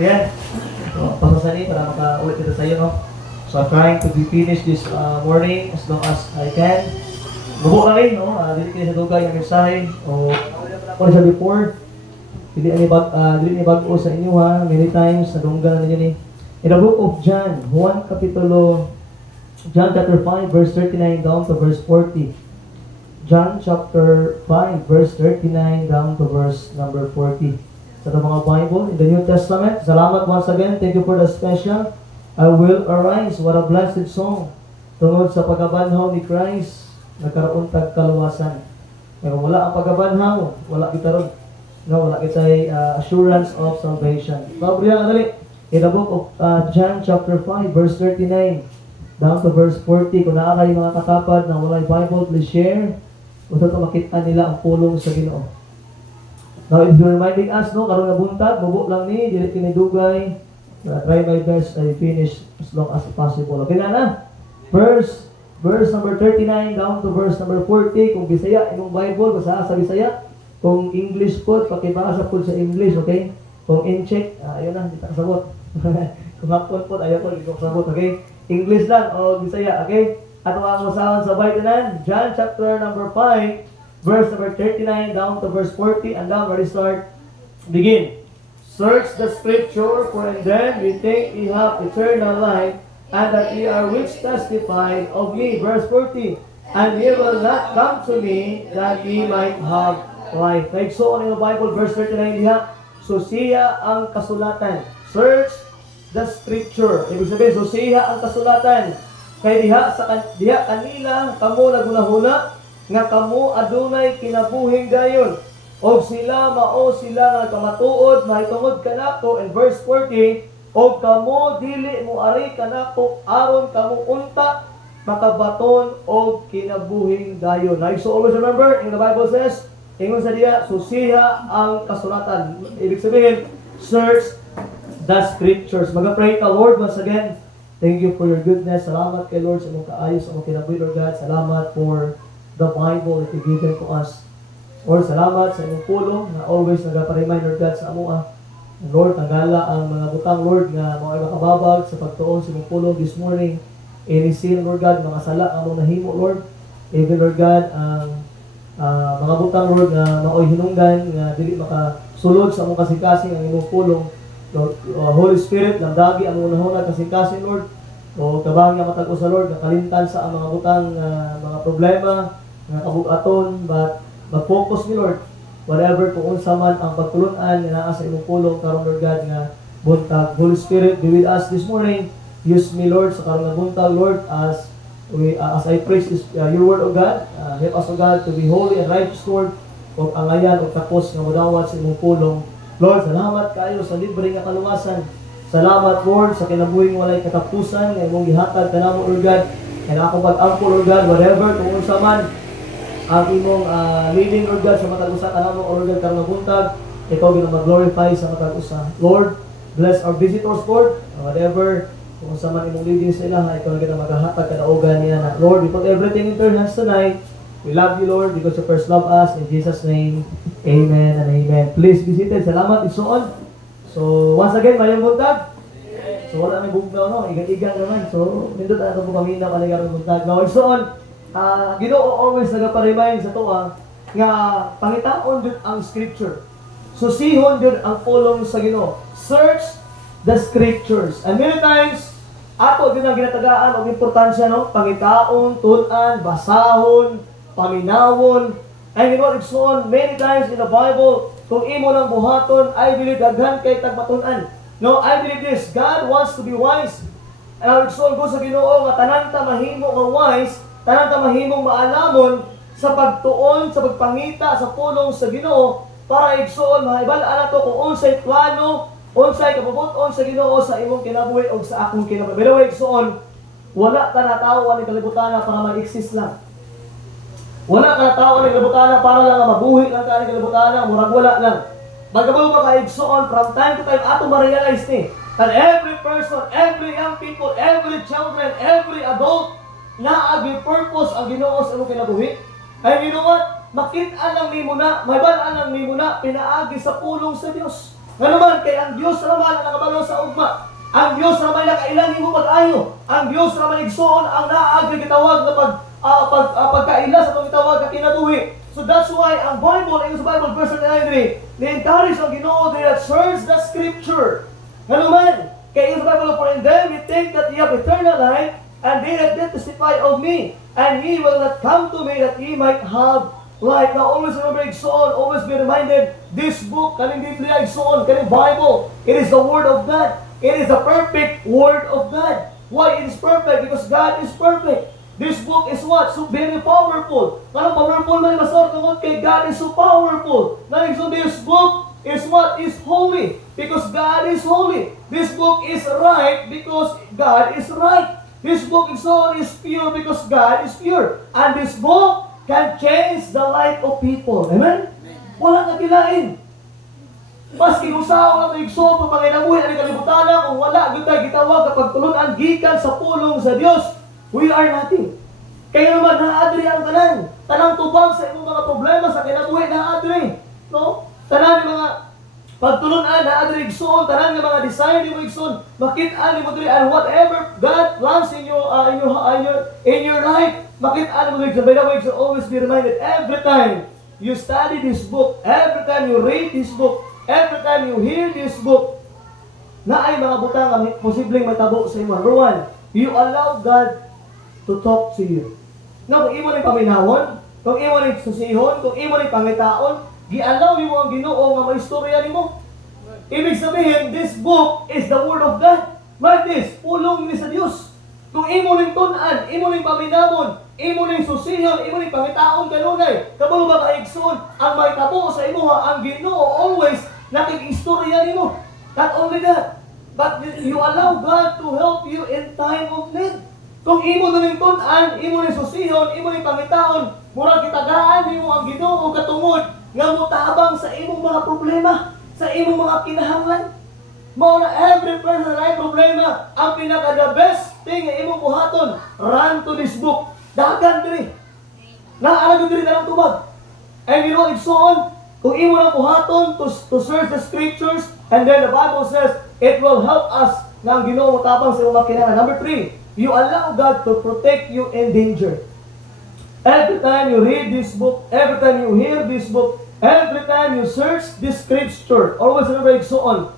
Yan. So, pasasani para makaulit dito sa iyo, no? So, I'm trying to be finished this morning as long as I can. Bubo na rin, no? Dili kayo sa dugay ang mensahe. O, ako na siya before. Dili ni bag-o sa inyo, ha? Many times, nadunggan na ninyo ni. In the book of John, John chapter 5, verse 39 down to verse 40. John chapter 5, verse 39 down to verse number 40. Sa mga Bible, in the New Testament. Salamat once again. Thank you for the special. I will arise. What a blessed song. Tungod sa pagkabanhaw ni Christ, nagkaroon tag kaluwasan. Kaya wala ang pagkabanhaw, wala kita ron. No, wala kita assurance of salvation. Pabriya, dali. In the book of John chapter 5, verse 39 down to verse 40. Kung naakay mga katapad na wala Bible, please share. Kung ito makita nila ang pulong sa Ginoo. Now, if you're reminding us, no, karon nga buntag, bubo lang ni, dili kinidugay. Try my best, I finish as long as possible. Okay na? Verse number 39 down to verse number 40. Kung Bisaya, imong Bible, basa sa Bisaya. Kung English po, pakibasa po sa English, okay? Kung in-check, ayun na, hindi sabot. Kung hapon po, ayun po, hindi sabot, okay? English lang o Bisaya, okay? At ang usahan sa Biblean, John chapter number 5, verse number 39 down to verse 40, and now ready start. Begin. Search the scripture, for in them we think we have eternal life, and that ye are which testify of me. Verse 40. And ye will not come to me, that ye might have life. Like so, in the Bible, verse 39 diha, so siya ang kasulatan. Search the scripture. Ibig sabihin, so siya ang kasulatan. Kaya diha kanila, kamo naguna-huna, nga kamo adunay kinabuhing dayon, og sila mao sila nga kamatuod mahitungod kanako. In verse 40, og kamo dili mo ari kanako aron kamo unta makabaton og kinabuhing dayon. Now, so always remember, in the Bible says, ingon sa diya, susiha ang kasulatan. Ibig sabihin, search the scriptures. Mag-pray ka, Lord, once again. Thank you for your goodness. Salamat kay Lord sa imong kaayos, sa imong kinabuhi, Lord God. Salamat for the Bible that you given to us. Lord, salamat sa inyong pulong na always nagapa-remind, Lord God, sa amuha. Lord, tagala ang mga butang, Lord, nga mga makababag sa pagtuon sa inyong pulong this morning. Inisin, Lord God, mga sala ang mga nahimo, Lord. Even, Lord God, ang mga butang, Lord, na maoy hinunggan, nga dili makasulod sa among kasing-kasing ang inyong pulong. Lord, Holy Spirit, lamdagi ang mga nahunag kasing-kasing, Lord. O tabang nga matag-o sa Lord, nakalimtan sa ang mga butang, mga problema, nga kabugaton, but mag-focus ni Lord, whatever kung unsa man ang pagtulunan nga naa sa imong pulong karon, Lord God, nga buntag. Holy Spirit, be with us this morning. Use me, Lord, sa karon nga buntag, Lord, as I preach this, your word, O God. Help us, O God, to be holy and righteous, Lord, o angayan o tapos nga mudawat sa imong pulong. Lord, salamat kayo sa libre nga kaluwasan. Salamat, Lord, sa kinabuhing walay katapusan nga imong gihatag kanamo, Lord God. And ako pag-ampo, Lord God, whatever kung unsa man ang imong leading, Lord God, sa matag usa kanamo, Lord God, karong buntag, ikaw ginang mag-glorify sa matag usa. Lord, bless our visitors, Lord, whatever kung unsa man imong leading sa ilaha, ikaw ginang maghahatag kadaugan niya na. Lord, we put everything in your hands tonight. We love you, Lord, because you first love us. In Jesus' name, amen and amen. Please be seated. Salamat, isuon. So, once again, mayang buntag. So, wala may bugnaw, no? Igang-igang naman. So, nindot na ito po kami na kaligarang buntag. Now, isuon, Ginoo always nagapa-remind sa tuwa nga pangitaon jud ang scripture. Susihon jud ang pulong sa Ginoo. Search the scriptures. And many times ato din ang ginatagaan og importansya, no? Pangitaon, tun-an, basahon, paminawon. And you know, it's on many times in the Bible, kung imo lang buhaton, I believe daghan kay tagmatun-an. No, I believe this, God wants to be wise. And it's all go sa Ginoo nga tanan ta mahimo nga wise, tanan ta mahimong maalamon sa pagtuon, sa pagpangita sa pulong sa Ginoo para igsuon mahibal-an nato kung unsay plano, unsay kabubuton sa Ginoo sa imong kinabuhi o sa akong kinabuhi. Pero igsuon, wala ka na tao ani kalibutan para mag-exist lang. Wala ka na tao ani kalibutan para lang mabuhi lang ka ani kalibutan, murag wala lang. Magkabalo ka igsuon from time to time ato ma-realize ni that every person, every young people, every children, every adult na agi purpose ang Ginoo sa imong kinabuhi. And you know what? Makita lang nimo na, mahibalaan lang nimo na pinaagi sa pulong sa Dios. Nga naman, kay ang Diyos naman ang nakabalo sa ugma. Ang Diyos naman nakailangan mo mag-ayo. Ang Diyos naman igsoon ang naagri gitawag na pagkaila sa itong gitawag na kinabuhi. So that's why ang Bible, sa Bible verse 9, ni-encourage ang Ginoo that search the Scripture. Nga naman, kay sa Bible, for in them we think that ye have eternal life, and they that did testify of me, and ye will not come to me that ye might have life. Now always remember igsoon, always be reminded, this book, kaning Biblia igsoon, kaning Bible, it is the Word of God. It is the perfect Word of God. Why it is perfect? Because God is perfect. This book is what? So very powerful. Anong powerful man pastor tungod kay God is so powerful. Naling so this book is what? Is holy. Because God is holy. This book is right because God is right. This book is pure because God is pure. And this book can change the life of people. Amen? Walang nagilain. Maski kung sao na ito igsoon pag panginabuhi ang kalibutan kung wala gutay gitawag kapag tulunan gikan sa pulong sa Dios, we are nothing. Kaya naman naadri ang tanang tubag sa imong mga problema sa kinabuhi naadri, no? Tanan mga pagtulunan naadri igsoon, tanan nga mga desire nimo igsoon, makit-an nimo diri and whatever God plans in your life, makit-an nimo diri. By the way, so always be reminded every time you study this book, every time you read this book, every time you hear this book, na ay mga butang ang posibleng matabo sa imo. Number one, you allow God to talk to you. No, kung imo ni paminawon, kung imo ni susihon, kung imo ni pangitaon, gi-allow nimo ang Ginoo nga maistorya nimo. Ibig sabihin, this book is the Word of God. Like this, pulong ni sa Dios. Kung imo ning tun-an, imo ning paminawon, imo ning susihon, imo ning pangitaon kanunay, kabalo ba kaigsoon ang mahitabo sa imo ang Ginoo always nakikistorya nimo. Not only that, but you allow God to help you in time of need. Kung imo ning tun-an, imo ning susihon, imo ning pangitaon, murag kitagaan nimo ang Ginoo katungod nga motabang sa imong mga problema, sa imong mga kinahanglan. Mao na every person na problema, ang pinaka the best thing nga imong buhaton, run to this book. Dagan diri. Naara diri dalang tubag. And you know, igsoon, kung imo lang buhaton to search the scriptures, and then the Bible says, it will help us na ang Ginoo motabang sa imong mga kinahanglan. Number 3, you allow God to protect you in danger. Every time you read this book, every time you hear this book, every time you search this scripture, always remember igsoon,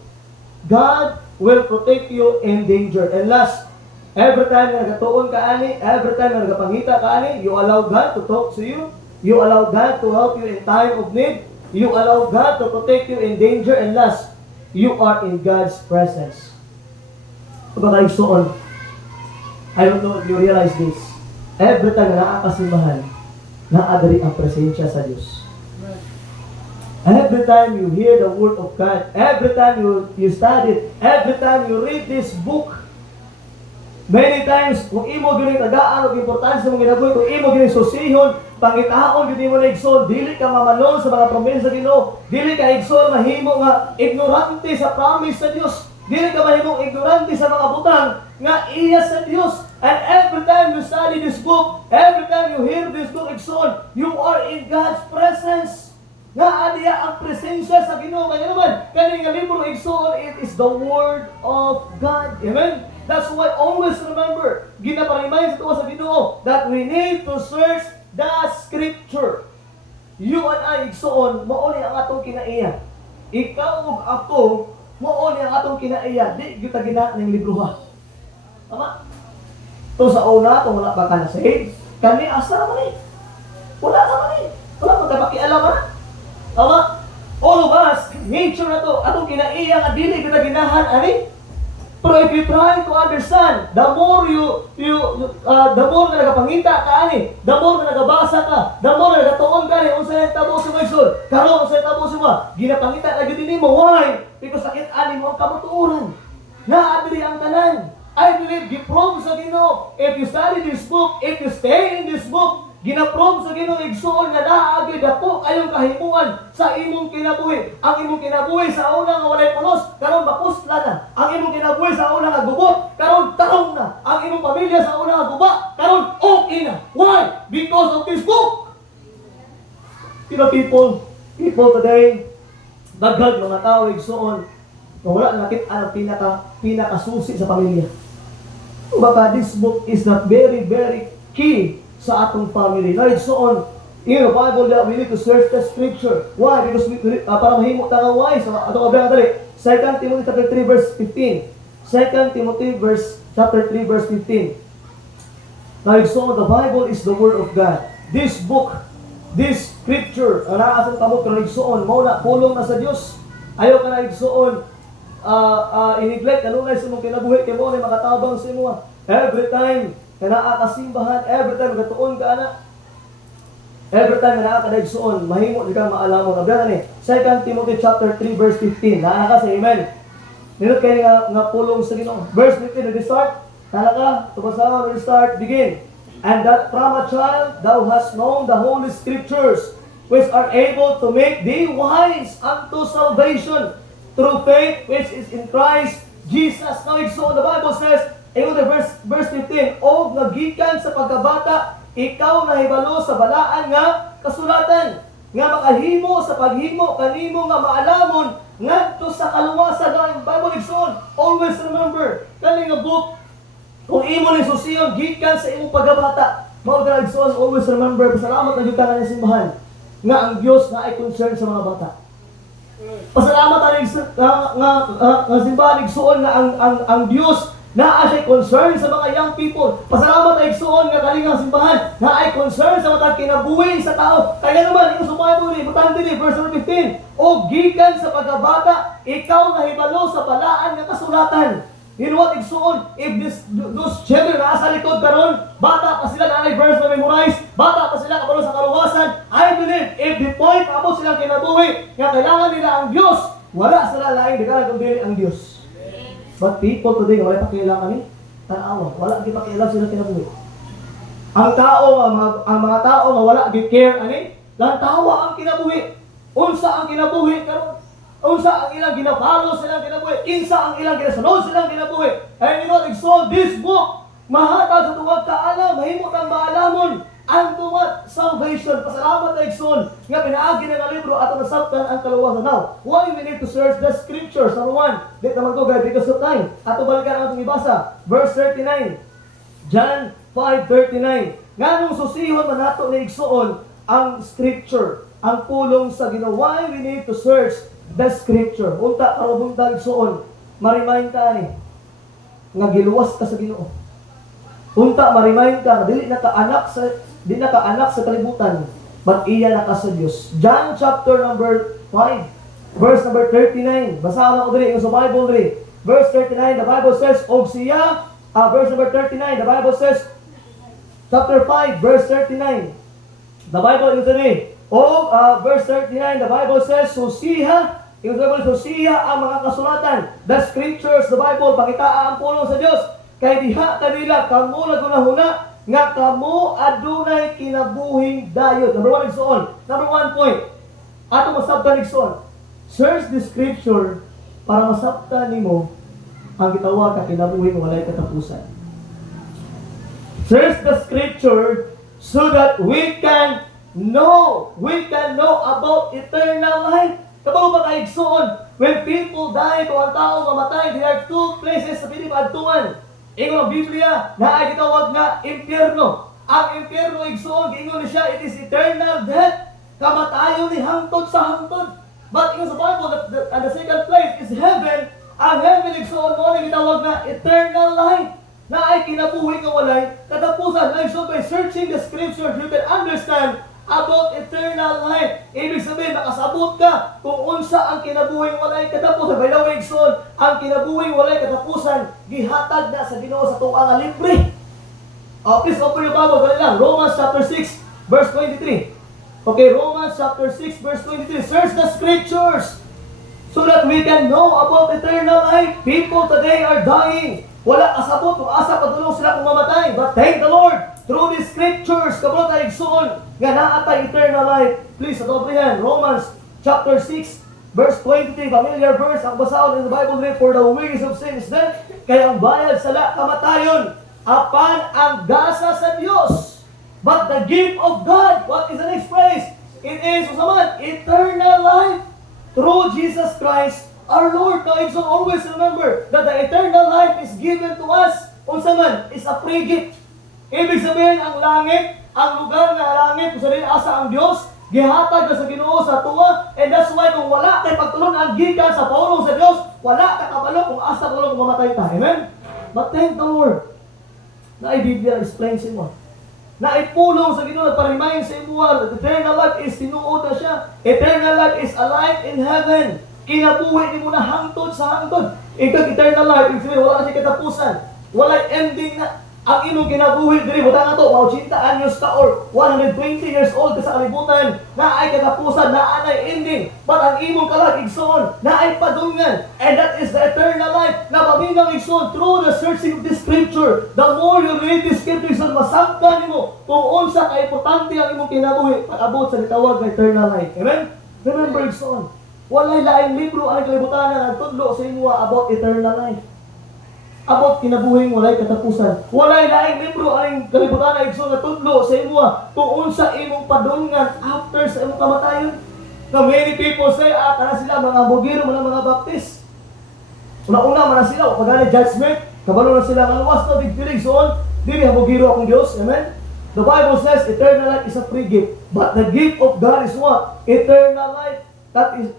God will protect you in danger. And last, every time na nagatuon ka ani, every time na nagapangita ka ani, you allow God to talk to you, you allow God to help you in time of need, you allow God to protect you in danger, and last, you are in God's presence. Kapag igsoon, I don't know if you realize this. Every time na nakakasimbahan, naadari ang presensya sa Diyos. Every time you hear the Word of God, every time you study it, every time you read this book, many times, kung imo gini tagaan og importansya mong ginabuhi, kung imo gini susihon, pangitaon gini mo na igsoon, dili ka mamalon sa mga promesa sa Ginoo, dili ka igsoon mahimo nga ignorante sa promise sa Dios, dili ka mahimong ignorante sa mga butang nga iya sa Dios. And every time you study this book, every time you hear this book igsoon, you are in God's presence. Nga adiya ang presensya sa Ginoo. Kaya naman, kaning nga libro igsoon, it is the Word of God. Amen? That's why always remember, ginaparimind ito sa Ginoo, that we need to search the Scripture. You and I, igsoon, mauli ang atong kinaiya. Ikaw ug ako, mauli ang atong kinaiya. Di kita gina ng libro ha. Tama? Ito sa una, ito wala pa ka na save. Kani, asa naman eh. Wala naman eh. Wala magkapakialam ha. Tama? All of us, nature na to, atong kinaiya nga dili kita ginahan ani. Pero if you try to understand, the more the more na nagapangita ka ani, the more na nagabasa ka, the more na nagatuon ka ni unsay tabo si Maisol. Karon unsay tabo si mo, ginapangita na gyud nimo. Why? Because sakit ani mo ang kabuturan. Naadri ang tanan. I believe giprove sa Ginoo. If you study this book, if you stay in this book, ginaprove sa Ginoo igsoon nga naagi dako kayong kahimuan sa imong kinabuhi. Ang imong kinabuhi sa una nga walay pulos, karon mapusla na. Ang imong kinabuhi sa una nga gubot, karon tarong na. Ang imong pamilya sa una nga guba, karon okay na. Why? Because of this book. You know, people today, Daghang mga tao igsoon na wala nakit ang pinakasusi sa pamilya. Baka this book is not very key sa atong family. Na igsoon, in the Bible that we need to search the scripture. Why? Because para mahimo tayo why sa atong abang dali. 2 Timothy chapter 3 verse 15. 2 Timothy chapter 3 verse 15. Now igsoon, the Bible is the word of God. This book, this scripture, ang naasang kamot ka na igsoon, mo na pulong na sa Dios. Ayaw ka na igsoon, i-neglect, ano na sa mong kinabuhi, kaya mo na makatabang sa imo. Every time, kanaakasimbahan, every time, katuon ka na. Every time na nakakadaigsoon, mahimo di ka maalamon. Abyan ni 2 Timothy chapter 3 verse 15. Naa ka sa amen. Nindot kayo nga pulong sa Ginoo. Verse 15, nag-start. Nala ka, tumasawa, nag-start, begin. And that from a child thou hast known the holy scriptures, which are able to make thee wise unto salvation through faith which is in Christ Jesus. Now, so the Bible says, in the verse 15, O nagikan sa pagkabata, ikaw nahibalo sa balaan nga kasulatan, nga makahimo sa paghimo kanimo nga maalamon ngadto sa kaluwasan ng Bible igsoon. Always remember, kani nga book, kung imo ni susiyon gikan sa imong pagkabata, mao ka igsoon, always remember, pasalamat na gyud ka nga simbahan nga ang Dios na ay concern sa mga bata. Pasalamat ani nga simbahan igsoon nga ang Dios na ay concern sa mga young people. Pasalamat ay igsoon nga kalingang simbahan na ay concern sa mga kinabuhi sa tao. Kaya naman, ito sa Bible, importante ni verse 15, O gikan sa pagkabata, ikaw nahibalo sa balaan nga kasulatan. You know what, igsoon, if those children na sa likod karon, bata pa sila na ay verse na memorize, bata pa sila kabalo sa kaluwasan, I believe, if the point abot silang kinabuhi, nga kailangan nila ang Diyos, wala sila laing dikalang kundi ang Diyos. But people today, wala pakialam kami, tanawa, wala pakialam sila kinabuhi. Ang mga tao nga wala gi-care ani, lang tawa ang kinabuhi. Unsa ang kinabuhi karon? Unsa ang ilang ginapalo silang kinabuhi? Kinsa ang ilang ginasunod silang kinabuhi? And you know, igsoon, this book, mahatag sa tuwag kaalam, mahimo kang maalamon ang tuwag salvation. Pasalamat na igsoon nga pinaagi na nga libro at nasabtan ang kaluwasan. Now, why we need to search the scriptures? Number one, di naman ko guys, because of time. Ato balikan ang atong ibasa. Verse 39. John 5:39. Nga nung susihon man nato ni igsoon ang scripture, ang pulong sa Ginoo. Why we need to search the scripture? Unta karabunta igsoon, ma-remind ta ni nga giluwas ka sa Ginoo. Unta ma-remind ka dili na ka anak sa kalibutan, but iya na ka sa Dios. John chapter number 5 verse number 39. Basahan ako diri sa Bible diri. Verse 39, the Bible says, og siya, verse number 39, the Bible says, chapter 5 verse 39. The Bible is diri. O verse 39, the Bible says, susiha, yung Bible, susiha ang mga kasulatan, the scriptures, the Bible, pakitaa ang pulong sa Dios. Kay diha kanila kamo lagunahuna nga kamo adunay kinabuhing dayon. Number 1 igsoon. Number 1 point. Ato masabtan igsoon. Search the scripture para masabtan nimo ang gitawag ka kinabuhing walay katapusan. Search the scripture so that we can know about eternal life. Kabalo ba kay igsoon? When people die, kung ang tao mamatay, there are two places sa pinipadtuan. Ingon ang Biblia na ay gitawag nga impyerno. Ang impyerno igsoon, giingon ni siya, it is eternal death. Kamatayon ni hangtod sa hangtod. But in the Bible, the second place is heaven. Ang heaven igsoon mo na gitawag nga eternal life. Na ay kinabuhi nga walay katapusan. Na igsoon by searching the scriptures, you can understand about eternal life. Ibig sabihin, makasabot ka kung unsa ang kinabuhing walay katapusan. By the way, igsoon, ang kinabuhing walay katapusan, gihatag na sa Ginoo sa tuwa nga libre. Please open your Bible, dali lang. Romans chapter 6, verse 23. Okay, Romans chapter 6, verse 23. Search the scriptures so that we can know about eternal life. People today are dying. Wala kasabot kung asa padulong sila kung mamatay. But thank the Lord, through the scriptures, kabalo tayo igsoon, nga naatay eternal life. Please, adobrihan, Romans chapter 6, verse 23, familiar verse, ang basahon in the Bible, for the wages of sin is death, kaya ang bayad sala kamatayon, apan ang gasa sa Dios. But the gift of God, what is the next phrase? It is, eternal life. through Jesus Christ, our Lord. Now, so always remember that the eternal life is given to us. Unsa man, is a free gift. Ibig sabihin, ang langit, ang lugar nga langit, kung sa asa ang Diyos, gihatag na sa Ginoo sa tuwa, and that's why kung wala kay pagtulong ang gikan sa pulong sa Diyos, wala ka kabalo kung asa tulong mamatay ta. Amen? But thank the Lord. Na i-Biblia explains mo. Na ipulong sa Ginoo, nagpa-remind sa imo, eternal life is tinuod na siya. Eternal life is a life in heaven. Kinabuhi ni mo na hangtod sa hangtod. Ikaw eternal life, ibig sabihin, wala na siya katapusan. Wala ending na. Ang imong kinabuhi diri buta nga to, 80 anyos ka or 120 years old ka sa kalibutan, na ay katapusan, na ay ending. But ang imong kalag igsoon, na ay padungan. And that is the eternal life na paminaw igsoon through the searching of this scripture. The more you read this scripture, masabtan nimo kung unsa ka importante ang imong kinabuhi pag-abot sa gitawag nga eternal life. Amen? Remember igsoon, walay laing libro ang kalibutan nga nagtudlo sa imo about eternal life. About kinabuhing walay katapusan. Walay laing libro ang kalibutan na igsoon nga tudlo sa imo kung unsa imong padungan after sa imong kamatayon. Na many people say, kana sila mga bugiro, mga baptist. Una-una man na sila, pagani judgment, kabalo na sila nga luwas na bigpilig soon, dili habugiro akong Dios. Amen? The Bible says eternal life is a free gift, but the gift of God is what? Eternal life. That is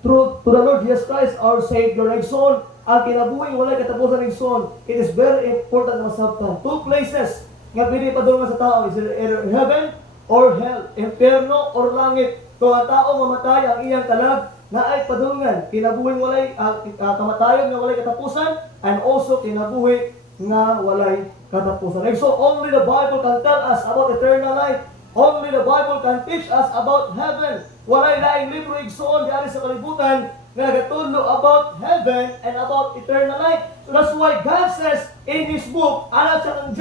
through to the Lord Jesus Christ, our Savior. Igsoon, ang kinabuhi walay katapusan ng son. It is very important na masabtan. Two places nga pwede padulungan sa tao is either heaven or hell, impierno or langit. Kung ang tao mamatay, ang iyang kalag na ay padulungan. Kinabuhi walay kamatayon nga walay katapusan, and also kinabuhi nga walay katapusan. So only the Bible can tell us about eternal life. Only the Bible can teach us about heaven. Walay laing libro igsoon diari sa kalibutan nga nagatudlo about heaven and about eternal life. So that's why God says in His book, anak siya ng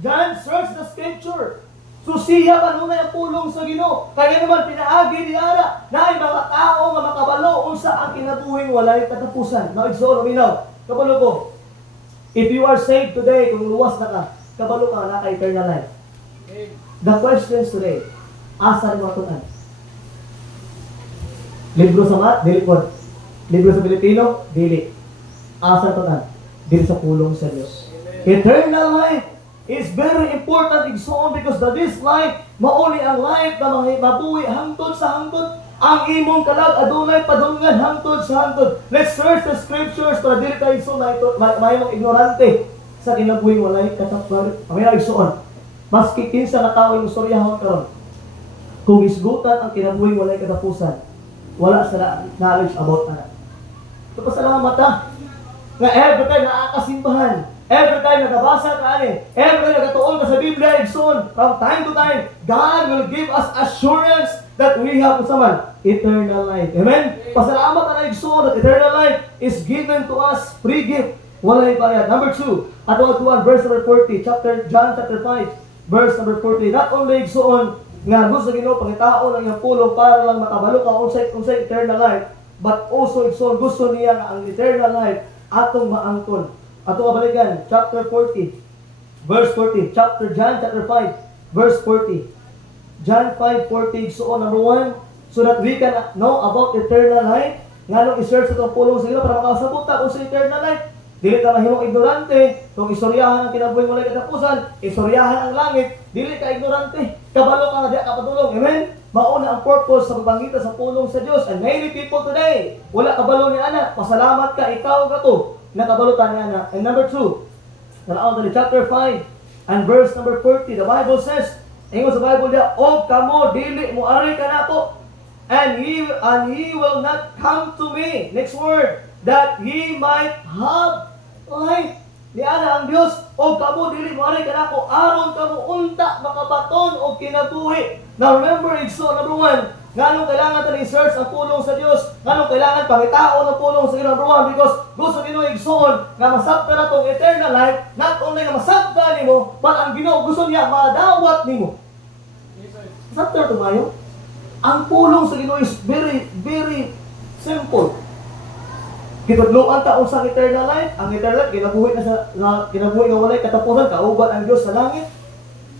John, search the scripture. So siya panunay ang pulong sa Ginoo. Kaya naman pinaagi ni Ara na ay mga tao nga makabalo unsa ang kinabuhing walay katapusan. Now igsoon uminaw, kabalo ko. If you are saved today, kung luwas na ka, kabalo ka na kay eternal life. The questions today, asa ni mga tunan? Libro sa mat, dili po. Libro sa Pilipino, dili. Asa tunan? Dili sa pulong sa Diyos. Eternal life is very important igsoon because this life, mauli ang life na mabuhi hangtod sa hangtod. Ang imong kalag adunay padulngan hangtod sa hangtod. Let's search the scriptures para dili tayo igsoon na ito, mayong ignorante sa kinabuhing walay katapar. Ang igsoon. Maski kinsa na tao yung istoryahon karon. Kung isgutan ang kinabuhing walay katapusan, wala sila knowledge about ana. So pasalamat ta. Nga every time naakasimbahan, every time nagabasa ka ani, every time nagatuon ka sa Biblia igsoon, from time to time, God will give us assurance that we have saman eternal life. Amen? Pasalamat na igsoon that eternal life is given to us, free gift, walay bayad. Number 2, atong atuan verse number 40, John chapter 5. Verse number 40, not only igsoon nga gusto Ginoo pangitao lang yung pulong para lang makabalo ka unsay eternal life, but also igsoon gusto niya nga ang eternal life atong maangkon. Atong kabalikan, chapter 40, verse 40, John chapter 5, verse 40. John 5:40 igsoon, number 1, so that we can know about eternal life. Nganong i-search itong pulong sa Ginoo para makasabot ta unsay eternal life. Dili ka mahimong ignorante, kung istoryahan ang kinabuhing walay katapusan, istoryahan ang langit, dili ka ignorante, kabalo ka nga di ka padulong. Amen? Mauna ang purpose sa pagbangita sa pulong sa Dios. And many people today, wala kabalo ni ana, pasalamat ka, ikaw ka to, nakabalutan ni ana. And number 2, nalaon tali chapter 5 and verse number 40, the Bible says, ingon sa Bible dia, "Og kamo dili mo ari kanako, and he will not come to me." Next word, that he might have life. Niana ang Dios, o kamo dili mo ari kanako aron kamo unta makabaton og kinabuhi. Now remember igsoon, number 1, nganong kailangan ta i-search ang pulong sa Dios? Nganong kailangan pangitao ang pulong sa Ginoo? Number 1, because gusto Ginoo igsoon nga masabtan natong eternal life, not only nga masabtan nimo, but ang Ginoo gusto niya madawat nimo. Masabtan to mayo. Ang pulong sa Ginoo is very, very simple. Kitudloan ta unsang eternal life. Ang eternal life kinabuhi na kinabuhi nga walay katapusan, kauban ang Dios sa langit.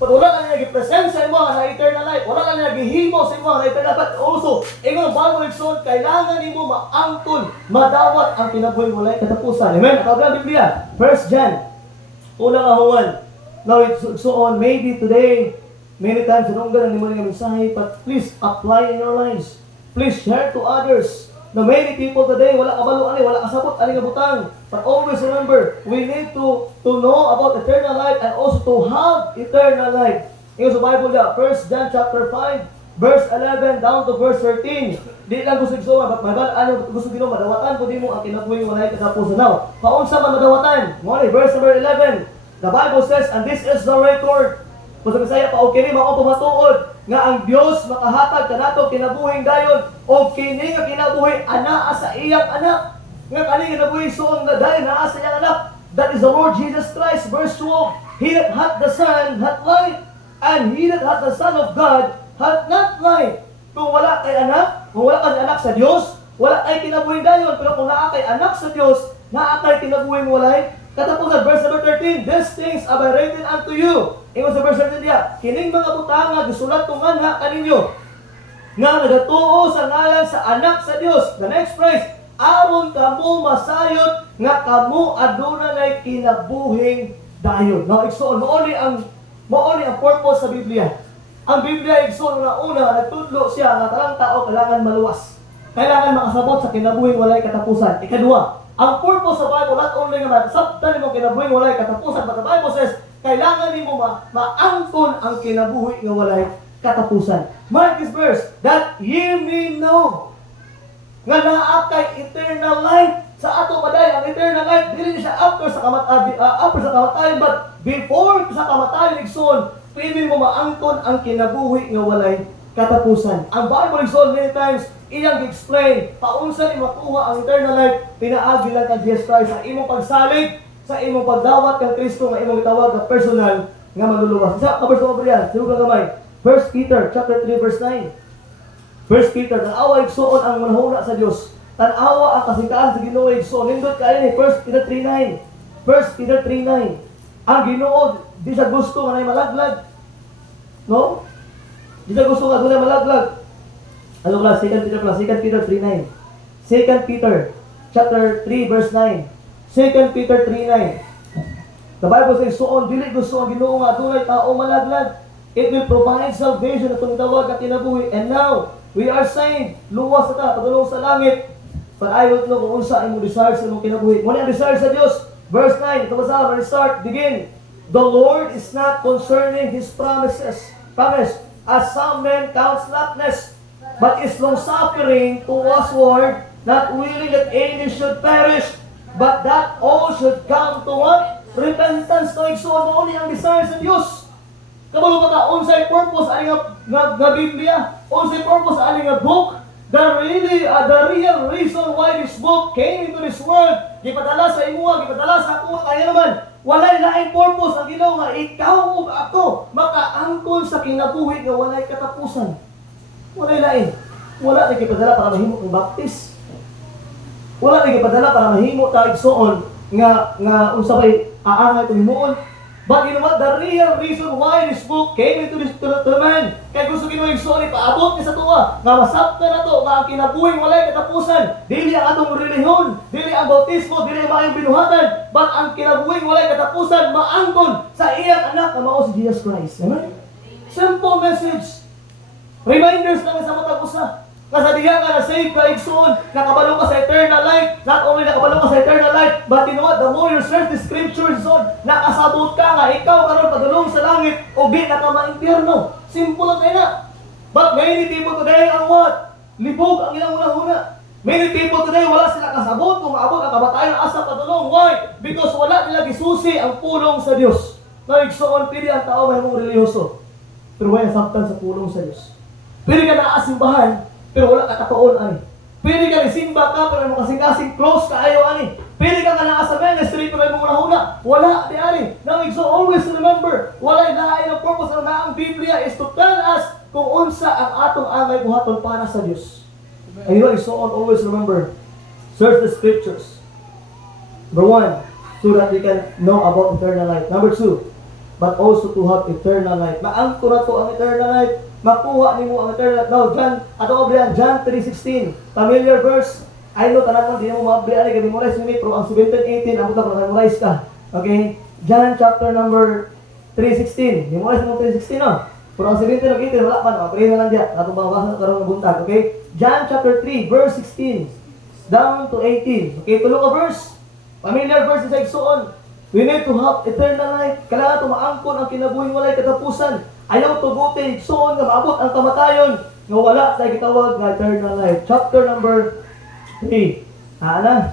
But wala ka na nag-present sa imo na eternal life. Wala ka na naghihimo sa imo na eternal life. But also, ingon bago igsoon, kailangan nimo maangkon, madawat ang kinabuhi walay katapusan. Amen. At ang Biblia, 1 John, unang ahuan. Now igsoon, maybe today, many times sinunggan ang nimo nga mensahe, but please apply in your lives. Please share to others. Now many people today, wala kabalo ani, wala kasabot ani nga butang. But always remember, we need to know about eternal life and also to have eternal life. Ingon sa Bible niya, 1 John chapter 5, verse 11 down to verse 13. Di lang gusto igsoon, but ano gusto dino madawatan ko dimo ang kinabuhi walay katapusan. Now, paunsa man madawatan? Mo ni verse number 11. The Bible says, and this is the record. Kung sa Bisaya pa, o kini mao pumatuod nga ang Dios makahatag kanato kinabuhing dayon o kini nga kinabuhi anaa sa iyang anak. Nga kani kinabuhi suon nga dayon naa sa iyang anak. That is the Lord Jesus Christ, verse 12. He that hath the Son hath life, and he that hath the Son of God hath not life. Kung wala kay anak, kung wala kay anak sa Dios, wala kay kinabuhing dayon. Pero kung naa kay anak sa Dios, naa kay kinabuhing walay katapusan. Verse number 13, these things have I written unto you. Ingon sa verse 13 niya, kining mga butang nga gisulat ko nga kaninyo, nga nagatuo sa ngalan sa anak sa Dios. The next phrase, aron kamo masayod nga kamo adunay kinabuhing dayon. Now, igsoon, mauni ang purpose sa Biblia. Ang Biblia, igsoon, una, nagtudlo siya nga talang tao kailangan maluwas. Kailangan makasabot sa kinabuhing walay katapusan. Ikadua, ang purpose sa Bible, not only nga masabtan mo kinabuhing walay katapusan, but the Bible says, kailangan nimo maangkon ang kinabuhi nga walay katapusan. Mark this verse, that ye may know nga naa kay eternal life. Sa ato paday ang eternal life dili siya after sa kamatayon, but before sa kamatayon igsoon, pwede mo maangkon ang kinabuhi nga walay katapusan. Ang Bible igsoon many times iyang gi-explain paunsa ni makuha ang eternal life, pinaagi lang kang Jesus Christ ang imong pagsalig sa imong pagdawat kang Kristo nga imong gitawag nga personal nga manluluwas. Isa ka verse over yan, sino ka gamay? 1 Peter chapter 3 verse 9. 1 Peter, tanawa igsoon ang manahuna sa Dios. Tanawa ang kasingkaan sa Ginoo igsoon. Nindot kayo ni 1 Peter 3:9. 1 Peter 3:9. Ang Ginoo di siya gusto nga nay malaglag. No? Di siya gusto nga dunay malaglag. Ano class? 2 Peter 3:9. 2 Peter chapter 3 verse 9. 2 Peter 3:9. The Bible says, suon dili gusto ang Ginoo nga adunay tao malaglag. It will provide salvation atong tawag at kinabuhi. And now, we are saved. Luwas na ta, padulong sa langit. But I don't know kung unsa imong desire sa imong kinabuhi. Muna ang desire sa Dios. Verse 9, ito basa, start, begin. The Lord is not concerning His promise, as some men count slackness, but is long-suffering to usward, not willing that any should perish, but that all should come to what? Repentance. To igsoon mo ni ang desire sa Dios. Kabalo ba ta unsay purpose ani nga Biblia? Unsay purpose ani nga book? The real reason why this book came into this world, gipadala sa imo, gipadala sa ako, kaya naman walay laing purpose ang Ginoo nga ikaw ug ako makaangkon sa kinabuhi nga walay katapusan. Walay lain. Wala na gipadala para mahimo ang baptis. Wala na gipadala para mahimo ta igsoon nga unsabay aangay to himuon. But you know what? The real reason why this book came into this to man, kaya gusto Ginoo igsoon ipaabot ni sa tuwa nga masabtan nato nga ang kinabuhing walay katapusan. Dili ang atong relihiyon, dili ang bautismo, dili ang maayong binuhatan, but ang kinabuhing walay katapusan maangkon sa iyang anak nga mao si Jesus Christ. Amen? Simple message. Reminders lang sa matag usa. Nga sa diha ka na save ka igsoon, nakabalo ka sa eternal life. Not only nakabalo ka sa eternal life, but you know what? The more you search the scriptures son, nakasabot ka nga ikaw karon padulong sa langit o di na ka maimpyerno. Simple lang kayo na. But many people today ang what? Libog ang ilang una-una. Many people today wala sila kasabot kung maabot ang kamatayon asa padulong. Why? Because wala nila gisusi ang pulong sa Dios. Na igsoon pili ang tao mahimong relihiyoso, pero wala sabtan sa pulong sa Dios. Pili ka na asimbahan, pero wala ka katuon ani. Pili ka ni simba ka pero mo kasing-kasing close kaayo ani. Pili ka na sa ministry pero mo una wala di ani. Now so always remember, wala lain ang purpose ng ang Biblia is to tell us kung unsa ang atong angay buhaton para sa Dios. And you know, so always remember, search the scriptures. Number 1, so that we can know about eternal life. Number 2, but also to have eternal life. Maangko na to ang eternal life. Makuha nimo ang eternal life. Now, John 3:16. Familiar verse. I know, tanan mo, di mo mabili, memorize mo pero ang 17:18, ang buta ko memorize ka. Okay? John chapter number 3:16. Memorize mo 3:16, no? Pero ang 17:18, wala pa, mabili na lang diyan. Atong bawasan karon ng buntag, okay? John chapter 3, verse 16 down to 18. Okay, tulo ka verse. Familiar verse sa igsoon. We need to have eternal life. Kailangan tumaangkon ang kinabuhing walay katapusan. Ayaw tugutin, igsoon nga maabot ang kamatayon nga wala sa gitawag nga eternal life. Chapter number 3.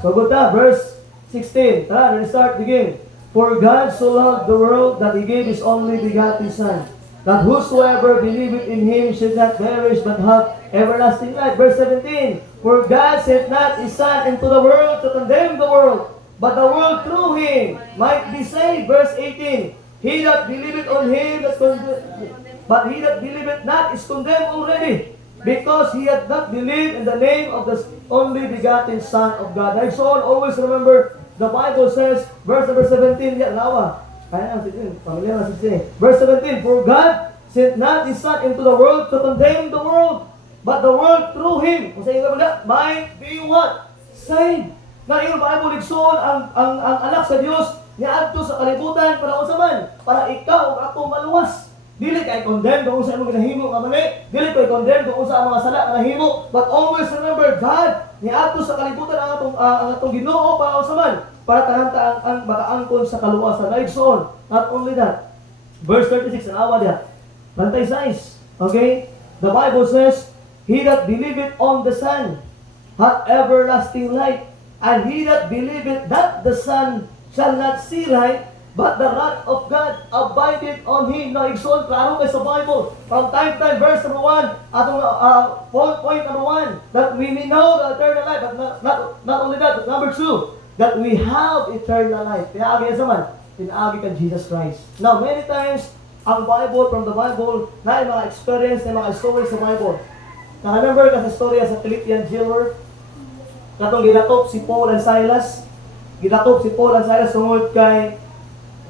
Sugod na, verse 16. Tara, let's start, begin. For God so loved the world that He gave His only begotten Son, that whosoever believeth in Him should not perish but have everlasting life. Verse 17. For God sent not His Son into the world to condemn the world, but the world through Him might be saved. Verse 18. He that believeth on Him but he that believeth not is condemned already, because he had not believed in the name of the only begotten Son of God. And so always remember, the Bible says, verse number 17, familiar na 16. Verse 17, for God sent not His Son into the world to condemn the world, but the world through Him, kung sa inyo might be what? Saved. Na yung Bible igsoon ang anak sa Dios niadto sa kalibutan para unsa man? Para ikaw ug ako maluwas. Dili kay condemn kung unsa imong ginahimo nga mali, dili kay condemn kung unsa ang mga sala nga nahimo, but always remember God niadto sa kalibutan ang atong Ginoo para unsa man? Para tanan ang makaangkon sa kaluwasan. Na igsoon. Not only that. Verse 36 ang awa diha. Bantay size. Okay? The Bible says, he that believeth on the Son hath everlasting life. And he that believeth that the Son shall not see life, but the wrath of God abideth on him. Now, igsoon, klaro kayo sa Bible. From time to time, verse number 1, atong point number 1, that we may know the eternal life, but not only that, but number 2, that we have eternal life. Pinaagi sa man, pinaagi ka Jesus Christ. Now, many times, ang Bible, from the Bible, na yung mga experience, na mga stories sa Bible. Naka-remember ka sa storya sa Philippian jailer, katong ginatop si Paul and Silas. Ginatop si Paul and Silas tungod kay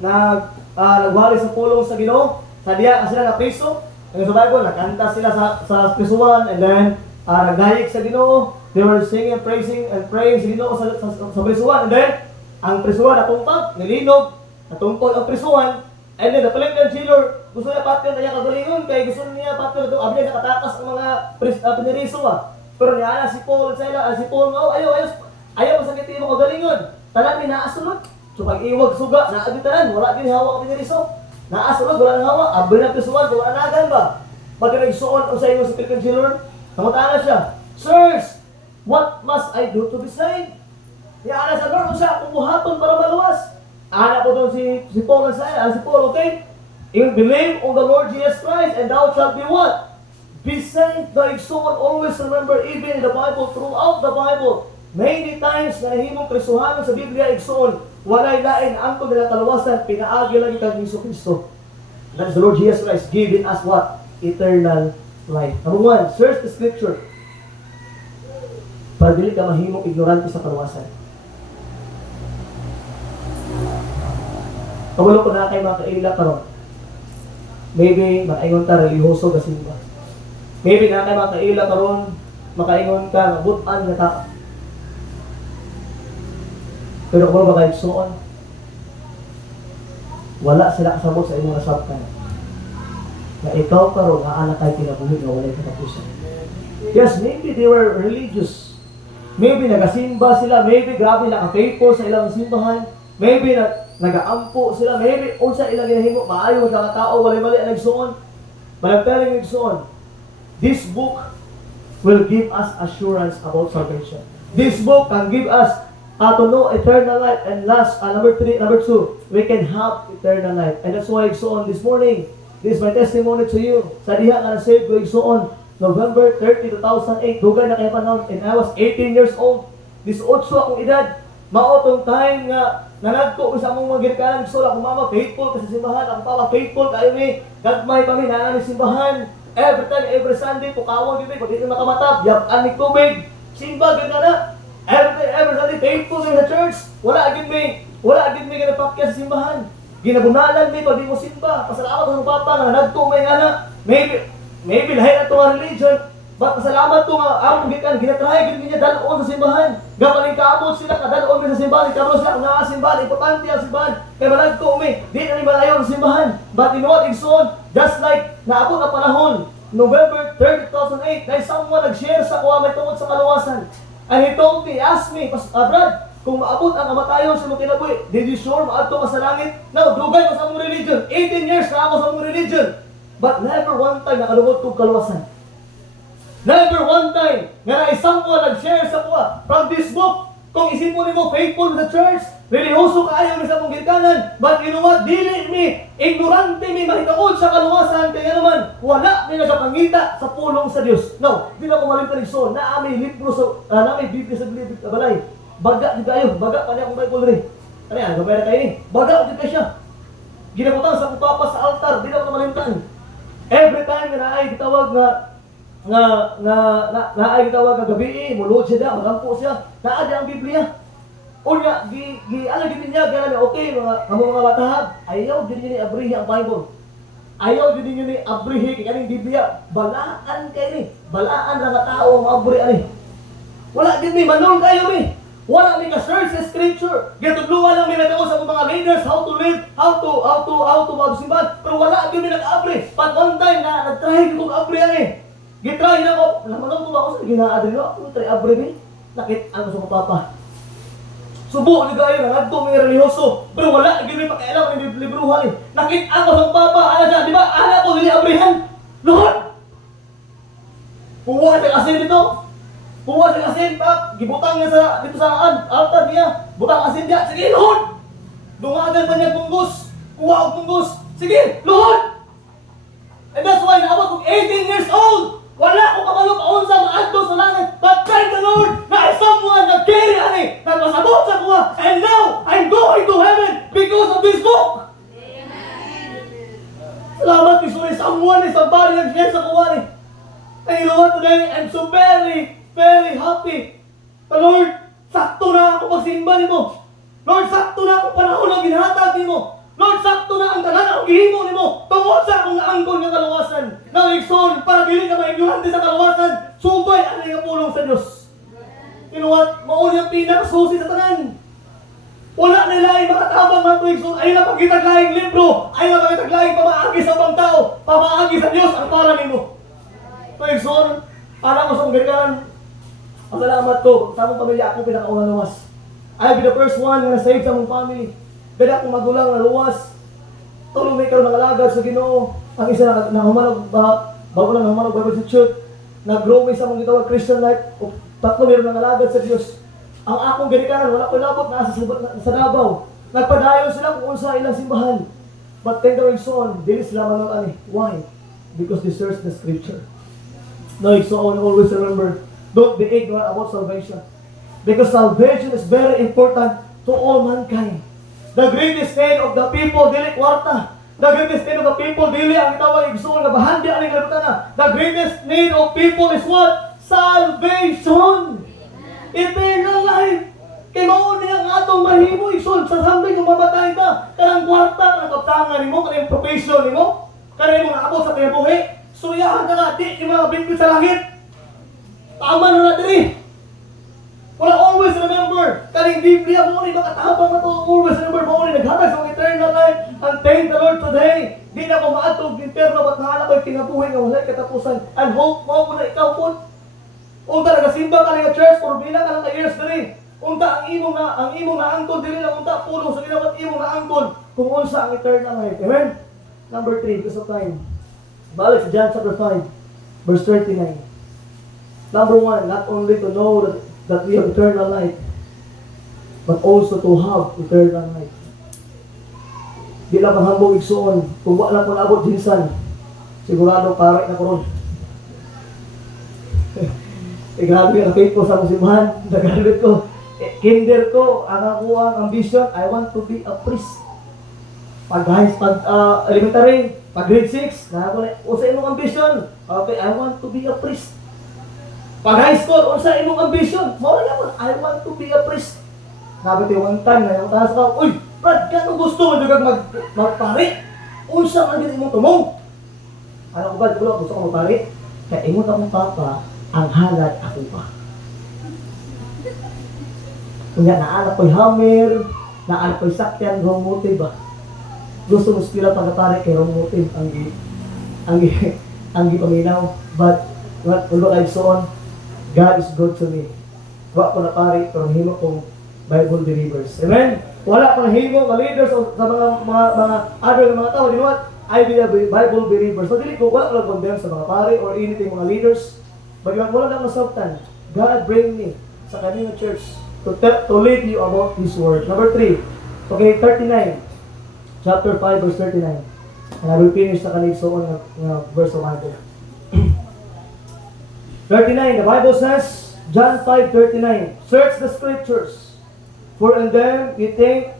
nagwali sa pulong sa Ginoo. Sa diya sila na preso. Ang sa Bible, nakanta sila sa prisuhan, and then nagdayeg sa Ginoo. They were singing, praising, and praying sa Ginoo sa prisuhan. And then, ang prisuhan natungtag, nilinog, natungkol ang prisuhan. And then, the Philippian jailer, gusto niya patyon na niya kagalingon, kaya gusto niya patyon na ito. Abi niya nakatakas ang mga piniriso. Pero niya si Paul at si Paul nga, ayaw masakitin mo kagalingon. Tanan ni naasulod. So pag iwag suga, naabitanan, wala din hawak ang piniriso. Naasulod, wala nang hawak. Abay na pisuan, wala nagan ba? Pag nagsuon o sa inyo sa Philippine jailer, namutana siya, Sirs, what must I do to be saved? Niya sa Lord, siya, kumuhaton para maluwas. Anak po doon si Paul at si Paul, okay? You believe on the Lord Jesus Christ, and thou shalt be what? Be saved. The igsoon, always remember, even in the Bible, throughout the Bible, many times na nahimong prisuhanan sa Biblia, igsoon, walay lain ang nila kaluwasan, pinaagi lang kang Kristo. That is the Lord Jesus Christ giving us what? Eternal life. Number 1, search the Scripture. Para dili ka mahimong ignorante sa kaluwasan. Kawalo ko na kayo mga kaila karon. Maybe makaingon ka relihoso ka simba. Maybe na kayo mga kaila karon, makaingon ka mabutan nga tao. Pero kung ba kayo suon, wala sila kasabot sa imong nasabtan. Na ikaw karon nga anak kay kinabuhi nga walay katapusan. Yes, maybe they were religious. Maybe nagasimba sila, maybe grabe naka-faithful sa ilang simbahan, maybe nagaampo sila, maybe unsa ilang ginahimo, maayo mga tao, walay-mali ang nagsuon. But I'm telling you, nagsuon, this book will give us assurance about salvation. This book can give us to know eternal life. And last, number 2, we can have eternal life. And that's why nagsuon this morning, this is my testimony to you. Sa diha nga na-save ko nagsuon, November 30, 2008, dugay na kayo panahon, and I was 18 years old. 18 akong edad. Maotong time nga nanagko ko sa among mga ginikanan. Gusto lang, mama, faithful ka sa simbahan. Ang papa, faithful kayo ni. Gagmay kami, nanan ni simbahan. Every time, every Sunday, pukawang gini. Pag dito makamatab, yapan ni tubig. Simba, ganda na. Every Sunday, faithful sa church. Wala agad may ganapakya sa simbahan. Ginabunalan mi pag di mo simba. Pasalamat sa papa nga nagto may ana. Maybe lahi na to nga religion. But pasalamat to nga among gikan ginatry gid niya dalon sa simbahan. Gapaling kaabot sila kadalon mi sa simbahan, kabalo sila nga simbahan, importante ang simbahan. Kay managto mi, di na ni malayo sa simbahan. But you know what, igsoon, just like naabot na panahon, November 3, 2008, na someone nag-share sa kuha may tungod sa kaluwasan. And he told me, asked me, Brad, kung maabot ang kamatayon sa mong kinabuhi, did you sure maadto ka sa langit? No, dugay ko sa mong religion. 18 years na ako sa mong religion. But never one time nakalungod kong kaluwasan. Never one time nga na someone nag-share sa kuha from this book. Kung isip mo nimo faithful to the church, religyoso kaayo mi sa mong gikanan, but you know what, dili mi, ignorante mi mahitaod sa kaluwasan, kaya naman, wala mi nagapangita sa pulong sa Dios. No, di na ko malimtan igsoon, na may libro sa, na may Biblia sa balay. Baga di kayo, baga pa niya akong Bible rin. Ano yan, gabay na kayo ni, baga di kayo siya. Ginabutang sa kupapa sa altar, di na ko malimtan. Every time na ay gitawag na ay gitawag nga gabi, mulod siya, magampo siya, naa ang Biblia. Unya, ano din niya, gano'n, okay, mga batahab, ayaw din niya ni abrihi ang Bible. Ayaw din niya ni abrihi, kaya kaning Biblia, balaan kayo ni, balaan na nga tao ang abri ani. Wala din ni, manul kayo ni. Wala ni ka-search sa scripture. Gatudluan lang may nagao sa mga leaders, how to live, how to magsimban, pero wala din ni nag-abri. Pag one time na, nag-try ko mag-abri ani. Gitry na ko, namanong ko ba ako sa ginaadri ko, ako try abri ni, nakit ano sa papa. Subo ni gayo na nagto may religyoso, pero wala gini pakialam ni libruhan ni. Nakit ako sa papa, ana siya, di ba? Ana ko dili abrihan. Lord. Kuha sa asin dito. Kuha sa asin pa, gibutang niya sa dito sa altar niya. Butang asin niya. Sige, Lord. Dungagan man niya punggos. Kuha og punggos. Sige, Lord. And that's why naabot kong 18 years old. Wala ko kabalo paon sa maadto sa langit. But thank the Lord na someone nag-carry ani, nagpasabot sa kuha. And now, I'm going to heaven because of this book. Amen. Salamat kay someone is somebody nag-share sa kuha ni. And you know what, today, I'm so very, very happy. But Lord, sakto na ako pagsimba nimo. Lord, sakto na ako panahon ang ginhatag nimo. Lord, sakto na ang tanan ang gihimo nimo. Tungod sa akong naangkon nga kaluwasan. Na igsoon para dili ka maignorante sa kaluwasan. Subay ang nga pulong sa Dios. You know what? Mauni ang pinakasusi sa tanan. Wala nila ay makatabang mga igsoon. Ay na pagkitaglaing libro. Ay na pagkitaglaing pamaagi sa ubang tao. Pamaagi sa Dios ang para nimo. Igsoon, para ko sa gagalan. Masalamat ko sa among pamilya ako pinakaunang luwas. I'll be the first one na save sa among family. Kaya akong magulang na luwas. Tulong may karoon ng alagad sa Ginoo. Ang isa na humanog, bago lang humanog Bible Institute. Nag-grow may sa mga gitawag Christian life. O tatlo mayroon ng alagad sa Diyos. Ang akong ginikanan, wala ko labot na sa Davao. Nagpadayon sila kung unsa ilang simbahan. But thank the Lord, dili sila manong ani. Why? Because they search the scripture. No, so always remember, don't be ignorant about salvation. Because salvation is very important to all mankind. The greatest need of the people, dili kwarta. The greatest need of the people, dili ang itawag igsoon nga bahandi aning kalibutan na. The greatest need of people is what? Salvation. Eternal life. Kay mao ni ang atong mahimo igsoon sa sambay kung mamatay ka. Kanang kwarta, kanang kaptangan nimo, kanang profession nimo, kanang mo naabot sa kinabuhi. Suyahan ka nga, di yung mga bingkit sa langit. Tama na na diri. Wala, always remember, kaling Biblia mo ni makatabang na to, always remember mo ni naghatag sa eternal life, and thank the Lord today. Di na ko maatog interno, ba't nahala ko'y kinabuhi nga wala'y katapusan, and hope mo na ikaw po. Unta nagasimba ka nga church, for bilang ka lang ka years diri. Unta ang imong na angkol, dili lang unta pulong sa ginawa imong na angkol, kung unsa ang eternal life. Amen? Number 3, because of time. Balik sa John chapter 5, verse 39. Number 1, not only to know that we have eternal life, but also to have eternal life. Di lang panghambog igsoon, kung wala ko naabot jinsan, sigurado paray na ko ron. Grabe ang faithful sa musimahan, nag-graduate ko. Kinder ko, ang ako ang ambition, I want to be a priest. Pag elementary, pag grade 6, unsa imong ambition? Okay, I want to be a priest. Pag high school, unsa imong ambition? Mao na gyud, I want to be a priest. Sabi ti one time na yung taas ka, uy, Brad, kano gusto mo dugag magpari? Unsa man gid imong tumong? Ano ko ba, gusto ko magpari? Kaya imong akong papa, ang halad ako pa. Kaya naanak ko'y hammer, naanak ko'y sakyan, wrong motive ba? Gusto mo sila pagkapari kay wrong motive ang gipaminaw. But, what I've shown, God is good to me. Wa ko na pari, pero himo kong Bible believers. Amen? Wala ko na himo, leaders sa mga other mga tao. You know what? I be a Bible believer. So, dili ko, wala ko lang condemn sa mga pari or anything mga leaders. But yung wala lang masabtan, God bring me sa kanyang church to lead you about His Word. Number 3. Okay, 39. Chapter 5, verse 39. And I will finish sa kanil so on verse of Bible. 39, the Bible says, John 5:39, search the scriptures, for in them ye think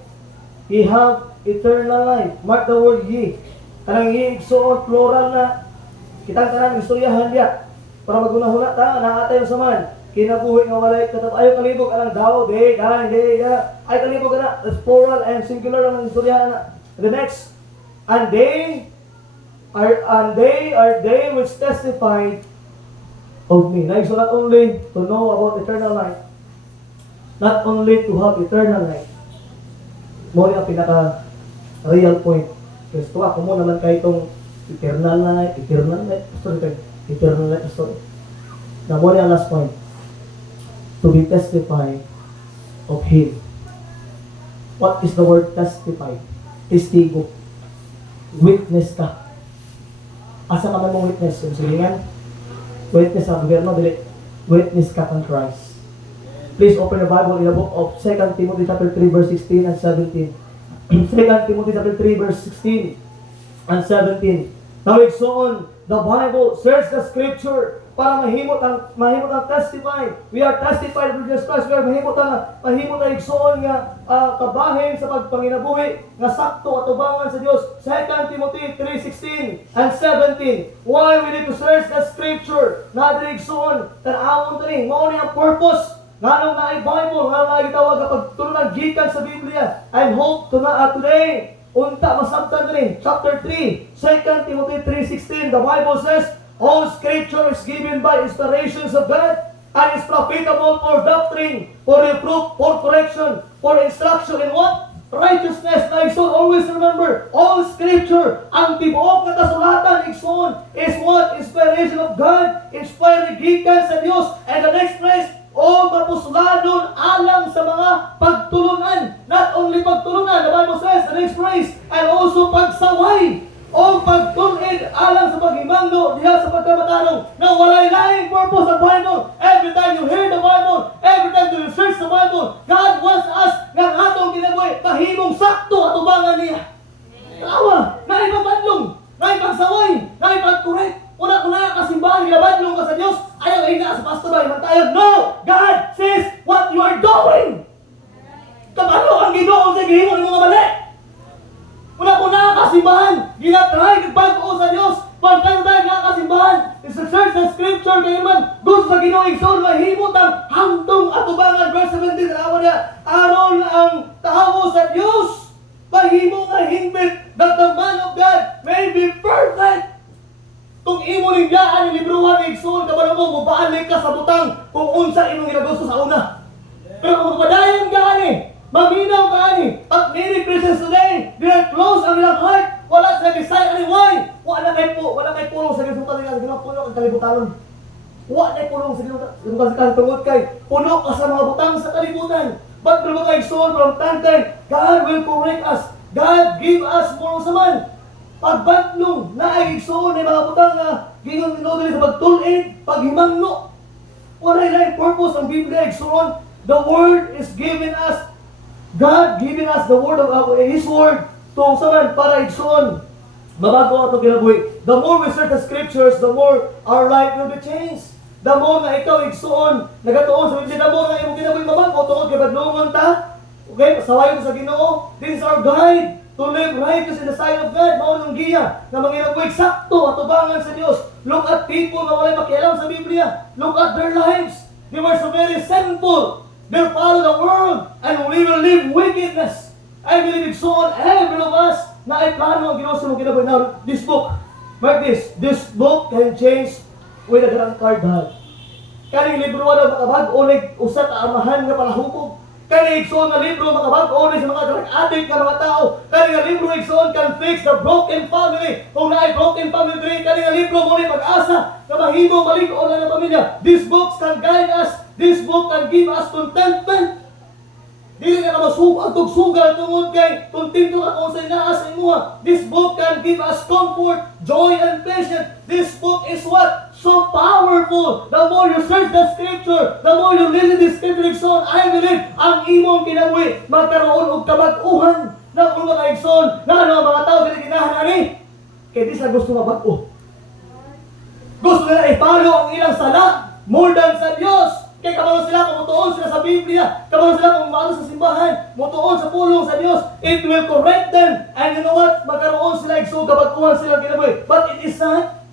ye have eternal life. Mark the word ye. Kanang ye igsoon plural na kitang tanan istoryahan diya. Para magunahuna ta naatay sa man. Kinabuhi nga walay katab ayo kalibog anang daw day ay kalibog ana. It's plural and singular ang istoryahan na. The next, and they are they which testified of me. Like, so not only to know about eternal life, not only to have eternal life, mo yung pinaka-real point. Kasi ito ako mo naman kayo itong eternal life, sorry. Na mo yung last point, to be testified of Him. What is the word testify? Testigo. Witness ka. Asa ka man mong witness? Yung silingan, witness sa gobyerno, dili. Witness ka kang Christ. Please open the Bible in the book of 2 Timothy chapter 3 verse 16 and 17. 2 Timothy chapter 3 verse 16 and 17. Now it's on the Bible, search the scripture para mahimot ang testify. We are testified of Jesus Christ. We are mahimot ang igsoon nga kabahin sa pagpanginabuhi nga sakto at ubangan sa Dios. 2 Timothy 3:16 and 17. Why we need to search the scripture? Nadiri igsoon tan-awon tani mao ni ang purpose nganong naay Bible nga nagitawag kapag turunan gikan sa Biblia. I hope today unta masabtan tani chapter 3 2 Timothy 3:16. The Bible says all scripture is given by inspirations of God and is profitable for doctrine, for reproof, for correction, for instruction in what? Righteousness. Now, you should always remember, all scripture, ang tibuok na kasulatan, igsoon, is what? Inspiration of God, inspired gikan sa Diyos. And the next phrase, o mapusladon alang sa mga pagtulunan. Not only pagtulunan, the Bible says, the next phrase, and also pagsaway o pagtulid alang sa paghimangno diha sa pagkamatarong na walay laing purpose ang Bible. Every time you hear the Bible, every time you search the Bible, God wants us nga atong kinabuhi mahimong sakto at ubangan niya. Tawa, naay pagbanlong, naay pagsaway, naay pagkorek. Una kasimbahan, gilabadlong ka sa Diyos, ayaw ina sa pastor ay mantayod. No! God says what you are doing. Kabalo ang Ginoo sa gihimo ng mga mali. Una kasimbahan, ginatry kagbago sa Dios. Pagkanda nga kasimbahan, isa-search sa scripture kayo man, gusto sa Ginoo igsoon mahimot ang hamtong at ubangan. Verse 17, awan niya, aron ang tawo sa Dios, mahimo nga himbit that the man of God may be perfect. Kung imo ning gaan ni libruhan igsoon kabalo mo mobalik ka sa butang kung unsa imong ginagusto sa una. Pero kung padayon gaani, maminaw ka ani, at many Christians today, they are close ang ilang heart, wala sa desire ani why? Wala kay pulong sa kalibutan nila, sa puno ang kalibutan. Wala kay pulong sa kalibutan sa tungod kay puno ka sa mga butang sa kalibutan. But pero kay soul from time to time, God will correct us. God give us more sa man. Pagbantlong na ay igsoon ay mga butang nga gingon dinodili sa pagtulid, paghimangno. Wala ay purpose ang Biblia igsoon. The word is given us. God giving us the word of His word to saman para igsoon mabago ato kinabuhi. The more we search the scriptures, the more our life will be changed. The more nga ikaw igsoon nagatuon sa Biblia, the more nga imong kinabuhi mabago tungod kay badlongon ta. Okay, sawayon sa Ginoo. This is our guide to live righteous in the sight of God. Mao nung giya nga manginabuhi sakto at ubangan sa Dios. Look at people na walay makialam sa Biblia. Look at their lives. They were so very sinful. They follow the world and we will live wickedness. I believe it's on every of us na ay plano ang Ginoo sa mga kinabuhi. Now, this book, mark this book can change with a grand card hag. Kaning libro wala makabag-o nig usa ka amahan nga palahubog. Kaning igsoon nga libro makabag-o nig sa mga drug addict nga mga tao. Kaning nga libro igsoon can fix the broken family. Kung naay broken family diri, kaning nga libro mo ni pag-asa nga mahimo malig-on ang pamilya. These books can guide us. This book can give us contentment. Dili ka masugod og sugal tungod kay kontento ka kung sa inaa sa imuha. This book can give us comfort, joy, and patience. This book is what? So powerful. The more you search the scripture, the more you listen the scripture, son, I believe, ang imong kinabuhi magkaroon og kabag-uhan na kung mga igsoon na ano ang mga tao dili ginahan ani. Kay di sa gusto mabag-o. Gusto nila ipalo ang ilang sala more than sa Dios. Kaya kabalo sila kung mutuon sila sa Biblia, kabalo sila kung maano sa simbahan, mutuon sa pulong sa Diyos, it will correct them. And you know what? Magkaroon sila igsoon kabag-uhan silang kinabuhi. But it is not.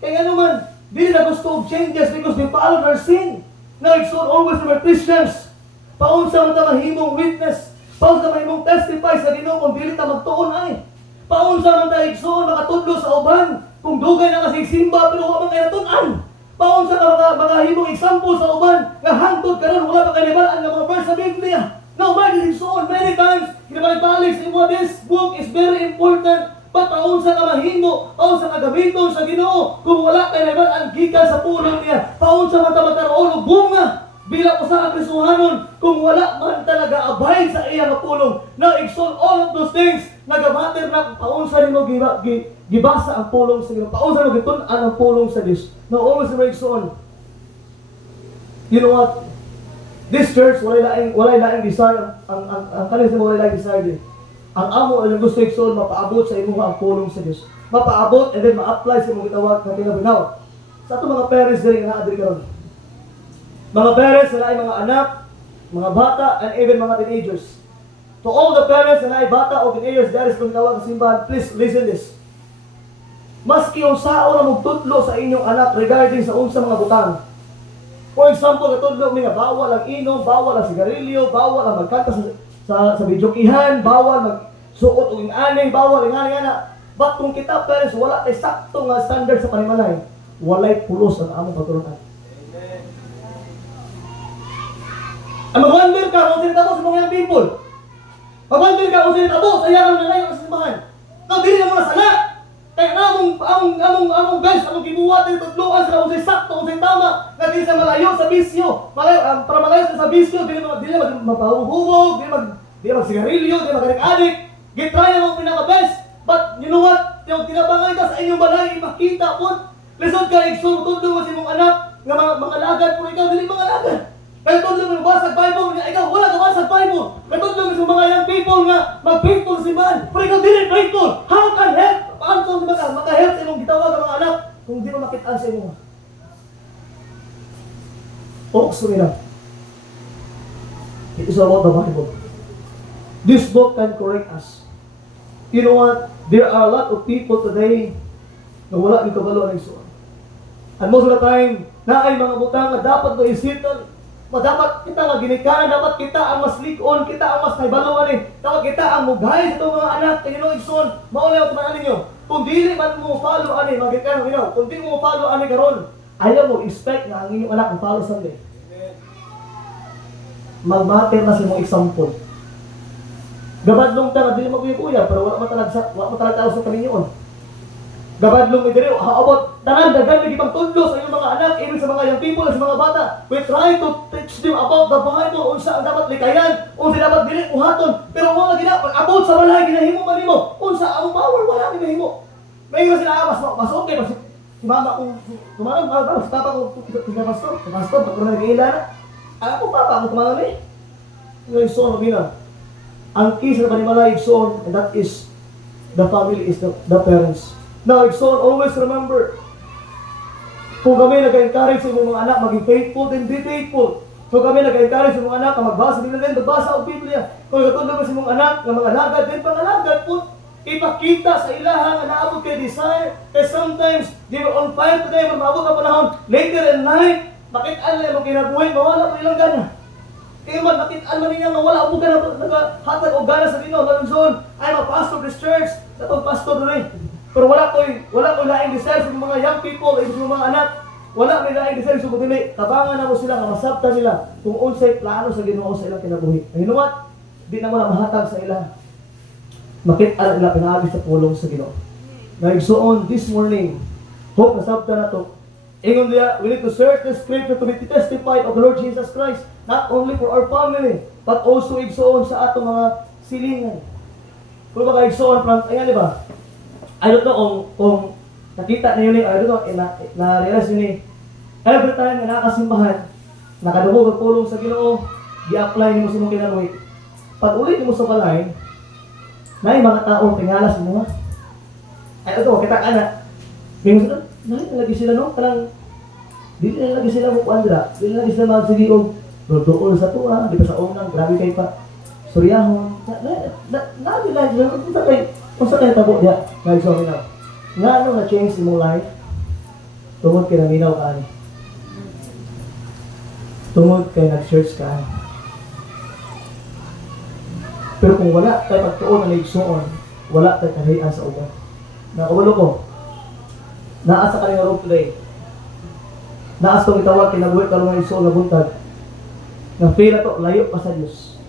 Kaya nga naman, dili na gusto of changes because they follow their sin. Now igsoon always were Christians. Paunsa man ta mahimong witness, paunsa mahimong testify sa Ginoo kung dili ta magtuon ay. Paunsa man ta igsoon makatudlo sa uban kung dugay na kasi simba pero wa man kay natun-an. Paunsa ka mga himong example sa uban nga hangtod karon wala pa kanibalaan nga mga verse sa Biblia. Now, many times, kinabalik-balik sa imo, this book is very important. But paunsa ka mahimo, paunsa ka gamiton sa Ginoo kung wala kay kanibalaan gikan sa pulong niya. Paunsa man ta magkaroon og bunga bilang usa ka Kristohanon kung wala man talaga abide sa iya nga pulong. Now, exalt all of those things nagamatter na paunsa nimo gibasa ang pulong sa Ginoo. Paunsa mo gitun-an ang pulong sa Dios. Now, always makes on. You know what? This church, wala laing desire. Ang kanis mo wala laing desire din. Ang amo ay gusto igsoon mapaabot sa imo ang pulong sa Dios. Mapaabot and then ma-apply sa imong gitawag nga kinabuhi. Sa ato mga parents diri nga adri karon. Mga parents na ay mga anak, mga bata, and even mga teenagers. To all the parents na ay bata o teenagers there is kung tawag sa simbahan, please listen this. Maski unsaon na magtudlo sa inyong anak regarding sa unsa mga butang. For example, katudlo mi nga bawal ang inom, bawal ang sigarilyo, bawal ang magkanta sa videokihan, bawal magsuot og ingani, bawal ingani ana. But kung kita parents wala tay sakto nga standard sa panimalay, walay pulos ang among pagturunan. Amen. Ang mag-wonder ka kung sinitabo sa mga people. Mag-wonder ka kung sinitabo sa iyang nanay sa simbahan. No, dili na mo na sala. Kaya among guys, among gibuhat dito tudloan sila kung sakto, kung tama, nga dili sa malayo sa bisyo. Para malayo sa bisyo, dili magpahuhubog, dili magsigarilyo, dili magadik-adik. Gitry mo pinaka-best. But you know what? Yung tinabangay ka sa inyong balay, makita po. Lisod ka, igsoon, tudlo mo sa imong anak, nga mga lagad po ikaw, dili mga lagad. Kaya tudlo mo basag Bible, nga ikaw wala ka basag Bible. Kaya tudlo mo sa mga young people nga mag-faithful si man. Pero ikaw dili faithful. How can help? Paano kung maka-help sa imong gitawag ang mga anak kung di mo makitaan sa imong? Folks, sumira. It is about the Bible. This book can correct us. You know what? There are a lot of people today na wala ng kabalo ng Igsoon. And most of the time, na ay mga butang na dapat mo isitan. Dapat kita nga ginikanan, dapat kita ang mas likon, kita ang mas naibaluan eh. Dapat kita ang mugay sa itong mga anak, Panginoon Igsoon. Maulay ang tumanan ninyo. Kung dili man mo follow ani, magikan mo kung di mo follow ani karon, ayaw mo expect na ang inyong anak mo follow Sunday. Magmater na sa mong example. Gabadlong ta nga dili magkuya-kuya, pero wala matalag tao sa Panginoon. Gabadlong mi diri, how about tanan daghan mi gipagtudlo sa inyong mga anak, even sa mga young people, sa mga bata. We try to teach them about the Bible, unsa ang dapat likayan, unsa dapat dili buhaton. Pero wala gina pag-abot sa balay ginahimo man nimo. Unsa ang power wala ni mahimo. May sila mas okay mas si mama ko tumanon para sa papa ko pastor pag na giila na. Ako papa ako tumanon ni. Ngay son bina. Ang key sa panimalay son, and that is the family, is the parents. Now, son, always remember, kung kami nag-encourage sa mga anak maging faithful, then be faithful. So kami nag-encourage sa mga anak na magbasa din magbasa ang Biblia. Kung katulad sa mga anak na mga alagad, then pangalagad po, ipakita sa ilaha na naabot kay desire. Kasi sometimes, they were on fire today, maabot na panahon, later in night, bakit alay mo kinabuhay, mawala po ilang gana. Kaya man, makita man niya nga wala mo ka na naghatag o gana sa Ginoo. Nalunson, I'm a pastor of this church. Natong pastor na rin. Pero wala ko'y laing desire sa mga young people, yung mga anak. Wala may laing desire sa mga tabangan na mo sila, masabta nila kung unsay plano sa Ginoo sa ilang kinabuhi. And you know what? Di na mo na mahatag sa ilang. Makita nila pinaagi sa pulong sa Ginoo. Naigsuon this morning, hope nasabta na to. Ingon niya, we need to search the scripture to be testified of the Lord Jesus Christ, not only for our family, but also igsoon sa atong mga silingan. Kung baka igsoon, ayan di ba? I don't know kung nakita na yun I don't know, na-realize yun every time na nakasimbahan, nakadungog ang pulong sa Ginoo, i-apply ni mo sa mong kinabuhi. Pag ulit mo sa balay, na yung mga tao, tingalas mo ha. Ay, ito, kita ka na. Ngayon sila, nalagi sila no? Parang, di na lagi sila mukandra. Di na lagi sila magsigiog. Doon sa tuwa, di pa sa unang, grabe kayo pa. Suryahon. Nalagi lang sila. Kung sa kayo tabo niya, guys, so minaw. Nga ano na-change mong life? Tungod kayo naminaw ka ani. Tungod kayo nag-church ka ani. Pero kung wala tayo pagtuon na naigsuon, wala tayo kahayaan sa uban. Nakawalo ko, naas sa kanyang room today. Naas itong itawag, kinabuhi ka lang ng igsuon na buntag. Na feel na to, layo pa sa Diyos.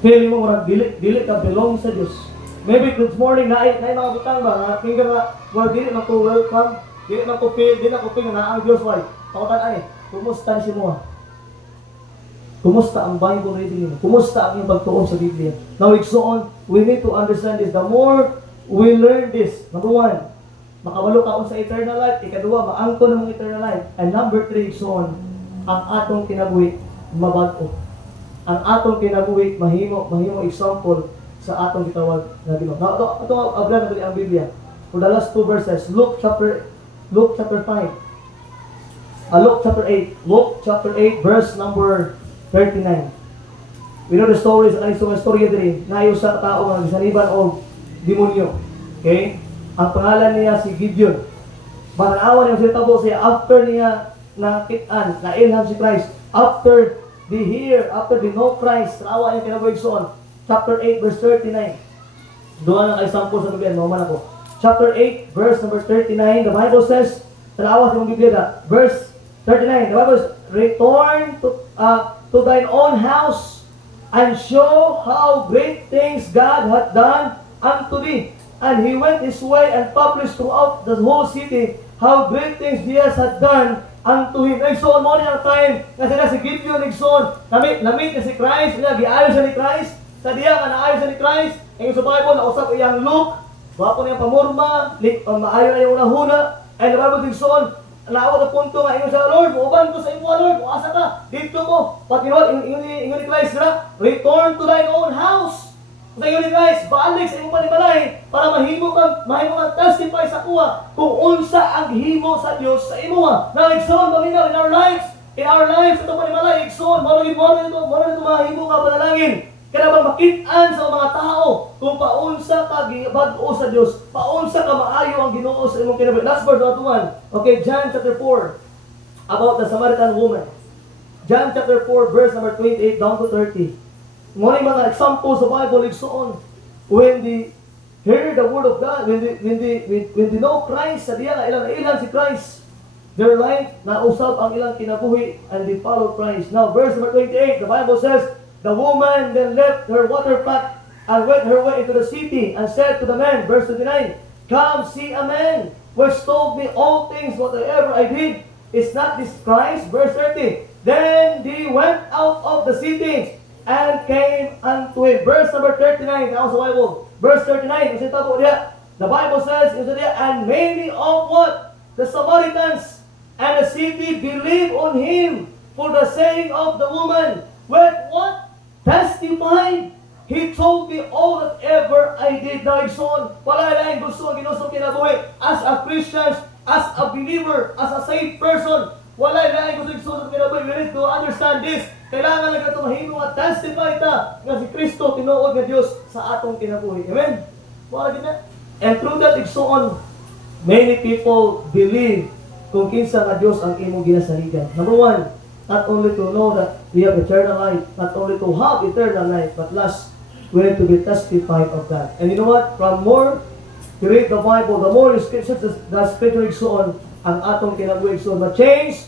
Feel mo marang dili ka belong sa Diyos. Maybe this morning, na mga butang ba, na tingga nga, well, dili na ko welcome, dili na ko feel, dili na ko feel na ang Diyos, why? Pakutan ani, kumusta si mo? Kumusta ang Bible reading niyo? Kumusta ang iyong pagtuon sa Biblia? Now, igsoon, we need to understand this. The more we learn this, number one, makawalo ka sa eternal life. Ikadua, maangko ng eternal life. And number three, igsoon, ang atong kinabuhi, mabago. Ang atong kinabuhi, mahimo example sa atong gitawag na Ginoo. Now, ito ablan na ang Biblia. For the last two verses, Luke chapter 5. Luke chapter 8, verse number 39. We know the stories, ang isang storya din, na yung sa tao nga gisaniban o demonyo. Okay? Ang pangalan niya si Gideon. Mananawa niya siya tabo siya after niya nakitaan, nailham si Christ. After they know Christ, nawa niya kinabuhigsoon. Chapter 8, verse 39. Doon ang example sa Biblia, naman ako. Chapter 8, verse number 39, the Bible says, tanawa sa mga Biblia na, verse 39, the Bible says, return to thine own house, and show how great things God hath done unto thee. And he went his way and published throughout the whole city how great things Jesus had done unto him. Nagsoon mo niya ang time na sila si Gideon nagsoon. Namit na si Christ, giayos sa ni Christ. Sa diya nga naayos sa ni Christ. Ngayon sa Bible, nausap iyang Luke. Wapo niyang pamurma, maayo na yung unahuna. And the Bible nagsoon, naawag ang punto nga ingon sa Lord, uban ko sa imo Lord, asa ka? Dito mo. Pakinol, ingon ni Christ na, return to thine own house. Sa ingon ni Christ, balik sa imong panimalay para mahimo kang testify sa kuha kung unsa ang himo sa Dios sa imo. Na igsoon paminaw in our lives ito panimalay igsoon mo ito mahimo ka panalangin. Kaya bang makitaan sa mga tao kung paunsa ka bag-o sa Dios, paunsa ka maayo ang Ginoo sa imong kinabuhi. Last verse 1. Okay, John chapter 4 about the Samaritan woman. John chapter 4 verse number 28 down to 30. Ngunit mga examples sa Bible igsoon when they hear the word of God, when they know Christ, sa diya ilan si Christ, their life na usab ang ilang kinabuhi and they follow Christ. Now verse number 28, the Bible says, the woman then left her water pot and went her way into the city and said to the man, verse 29, come see a man which told me all things whatever I did. Is not this Christ? Verse 30, then they went out of the city and came unto him. Verse number 39, now sa Bible. Verse 39, the Bible says, and many of what? The Samaritans and the city believed on him for the saying of the woman. With what? Testified. He told me all that ever I did. Now, igsoon, wala lang gusto ang Ginoo kinabuhi. As a Christian, as a believer, as a saved person, wala lang gusto ang kinabuhi. We need to understand this. Kailangan lang ito mahimo at testify ta nga si Kristo tinuod nga Dios sa atong kinabuhi. Amen? Wala din na. And through that igsoon, many people believe kung kinsa nga Dios ang imong ginasaligan. Number one, not only to know that we have eternal life, not only to have eternal life, but last, we need to be testified of that. And you know what? From more you read the Bible, the more you scriptures, the scripture igsoon, ang atong kinabuhi igsoon, ma-change,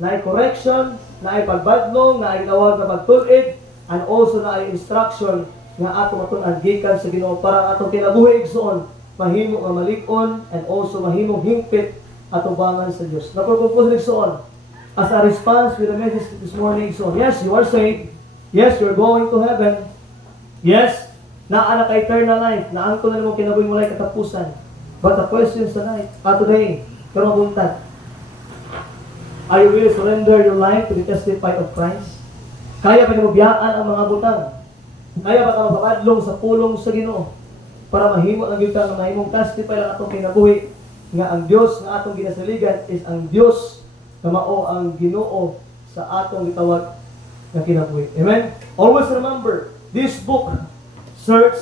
na correction, na pagbadlong, na tawag na pagtulid, and also na instruction nga atong atong gikan sa Ginoo para atong kinabuhi igsoon, mahimo nga malig-on, and also mahimong hingpit atubangan sa Dios. Napurpose igsoon, as a response with the message this morning, so yes, you are saved. Yes, you're going to heaven. Yes, naa na ka eternal life. Naangko na mo kinabuhi mo lang katapusan. But the question tonight, today, karong buntag, are you really surrender your life to the testify of Christ? Kaya ba mo biyaan ang mga butang? Kaya ba ka magpapadlong sa pulong sa Ginoo para mahimo ang gyud ka nga mahimong testify lang atong kinabuhi nga ang Dios nga atong ginasaligan is ang Dios na mao ang Ginoo sa atong gitawag nga kinabuhi. Amen? Always remember, this book search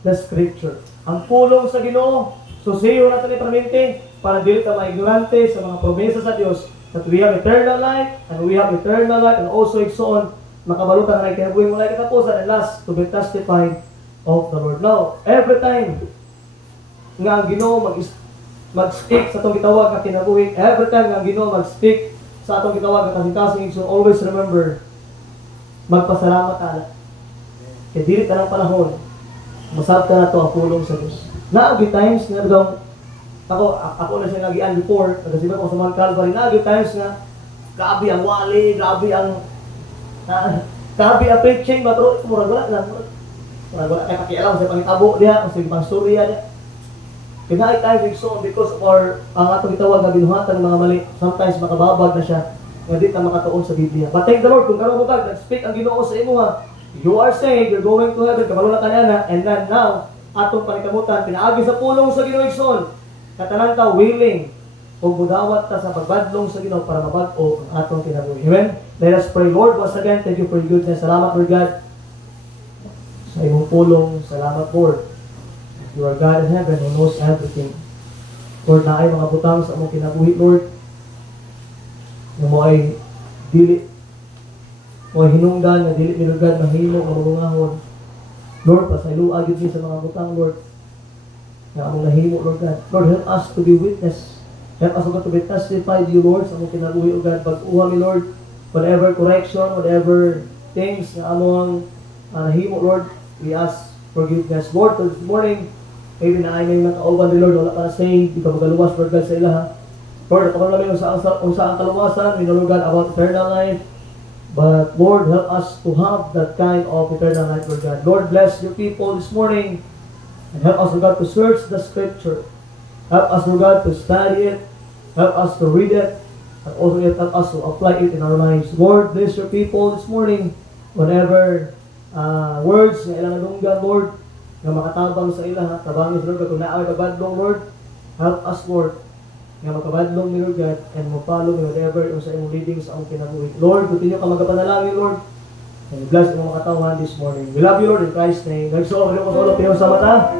the scripture. Ang pulong sa Ginoo, susiyo natin ni permente para dili ka maignorante sa mga promesa sa Dios that we have eternal life and we have eternal life and also igsoon makabalutan na kinabuhi mo lang katapusan and last to be testified of the Lord. Now, every time nga ang Ginoo mag-speak sa atong gitawag nga kinabuhi, every time nga ang Ginoo mag-speak sa atong gitawag nga kasing-kasing, so always remember magpasalamat ana. Kaya dili ka ng panahon, masab ka na ito ang pulong sa Diyos. Naagi times nga daw, ako na siya nagian before, nagasiba ko sa Mount Calvary, naagi times nga, grabe ang wali, grabe ang preaching, ba, pero murag wala lang, murag wala kay pakialam sa pangitabo diya, o sa pangsuriya diya. Kaya naagi times so because of ang atong itawag na binuhatan ng mga mali, sometimes makababag na siya, nga di ka makatuon sa Biblia. But thank the Lord, kung karong bugag, nag-speak ang Ginoo sa imo ha, you are saved, you're going to heaven, kamalula ka na, and then now, atong panikamutan, pinaagi sa pulong sa Ginoo igsoon, katanan ta willing, o budawat ta sa pagbadlong sa Ginoo para mabag-o ang atong kinabuhi. Amen? Let us pray. Lord, once again, thank you for your goodness. Salamat, Lord God, sa imong pulong. Salamat, Lord. You are God in heaven who knows everything. Lord, na ay mga butang sa among kinabuhi, Lord, na mo ay dili o hinungdan na dili nilugan mahimo ang mabungahon. Lord, pasayloa gyud ni sa mga butang, Lord, na among nahimo, Lord God. Lord, help us to be witness. Help us, God, to be testified to you, Lord, sa among kinabuhi, O God. Pag-uha mi, Lord, whatever correction, whatever things na among nahimo, Lord, we ask forgiveness. Lord, this morning, maybe na ay may mga kauban ni Lord, wala pa na saying, di ka magaluwas, Lord God, sa ilaha. Lord, ako namin kung saan kaluwasan, we know, Lord God, about eternal life. But Lord, help us to have that kind of eternal life, Lord God. Lord, bless your people this morning. And help us, Lord God, to search the scripture. Help us, Lord God, to study it. Help us to read it. And also help us to apply it in our lives. Lord, bless your people this morning. Whatever words na ilang nadunggan, Lord, na makatabang sa ilang, tabangin sa Lord, kung naaway pagbatlong, Lord, help us, Lord, nga makabadlong ni Lord God and mapalo ni whatever yung sa imong leading sa among kinabuhi. Lord, continue ka magapanalangin, Lord, and bless imong katawan this morning. We love you, Lord, in Christ's name. Nagsuo, rin mo sa ulo, pinong sa mata.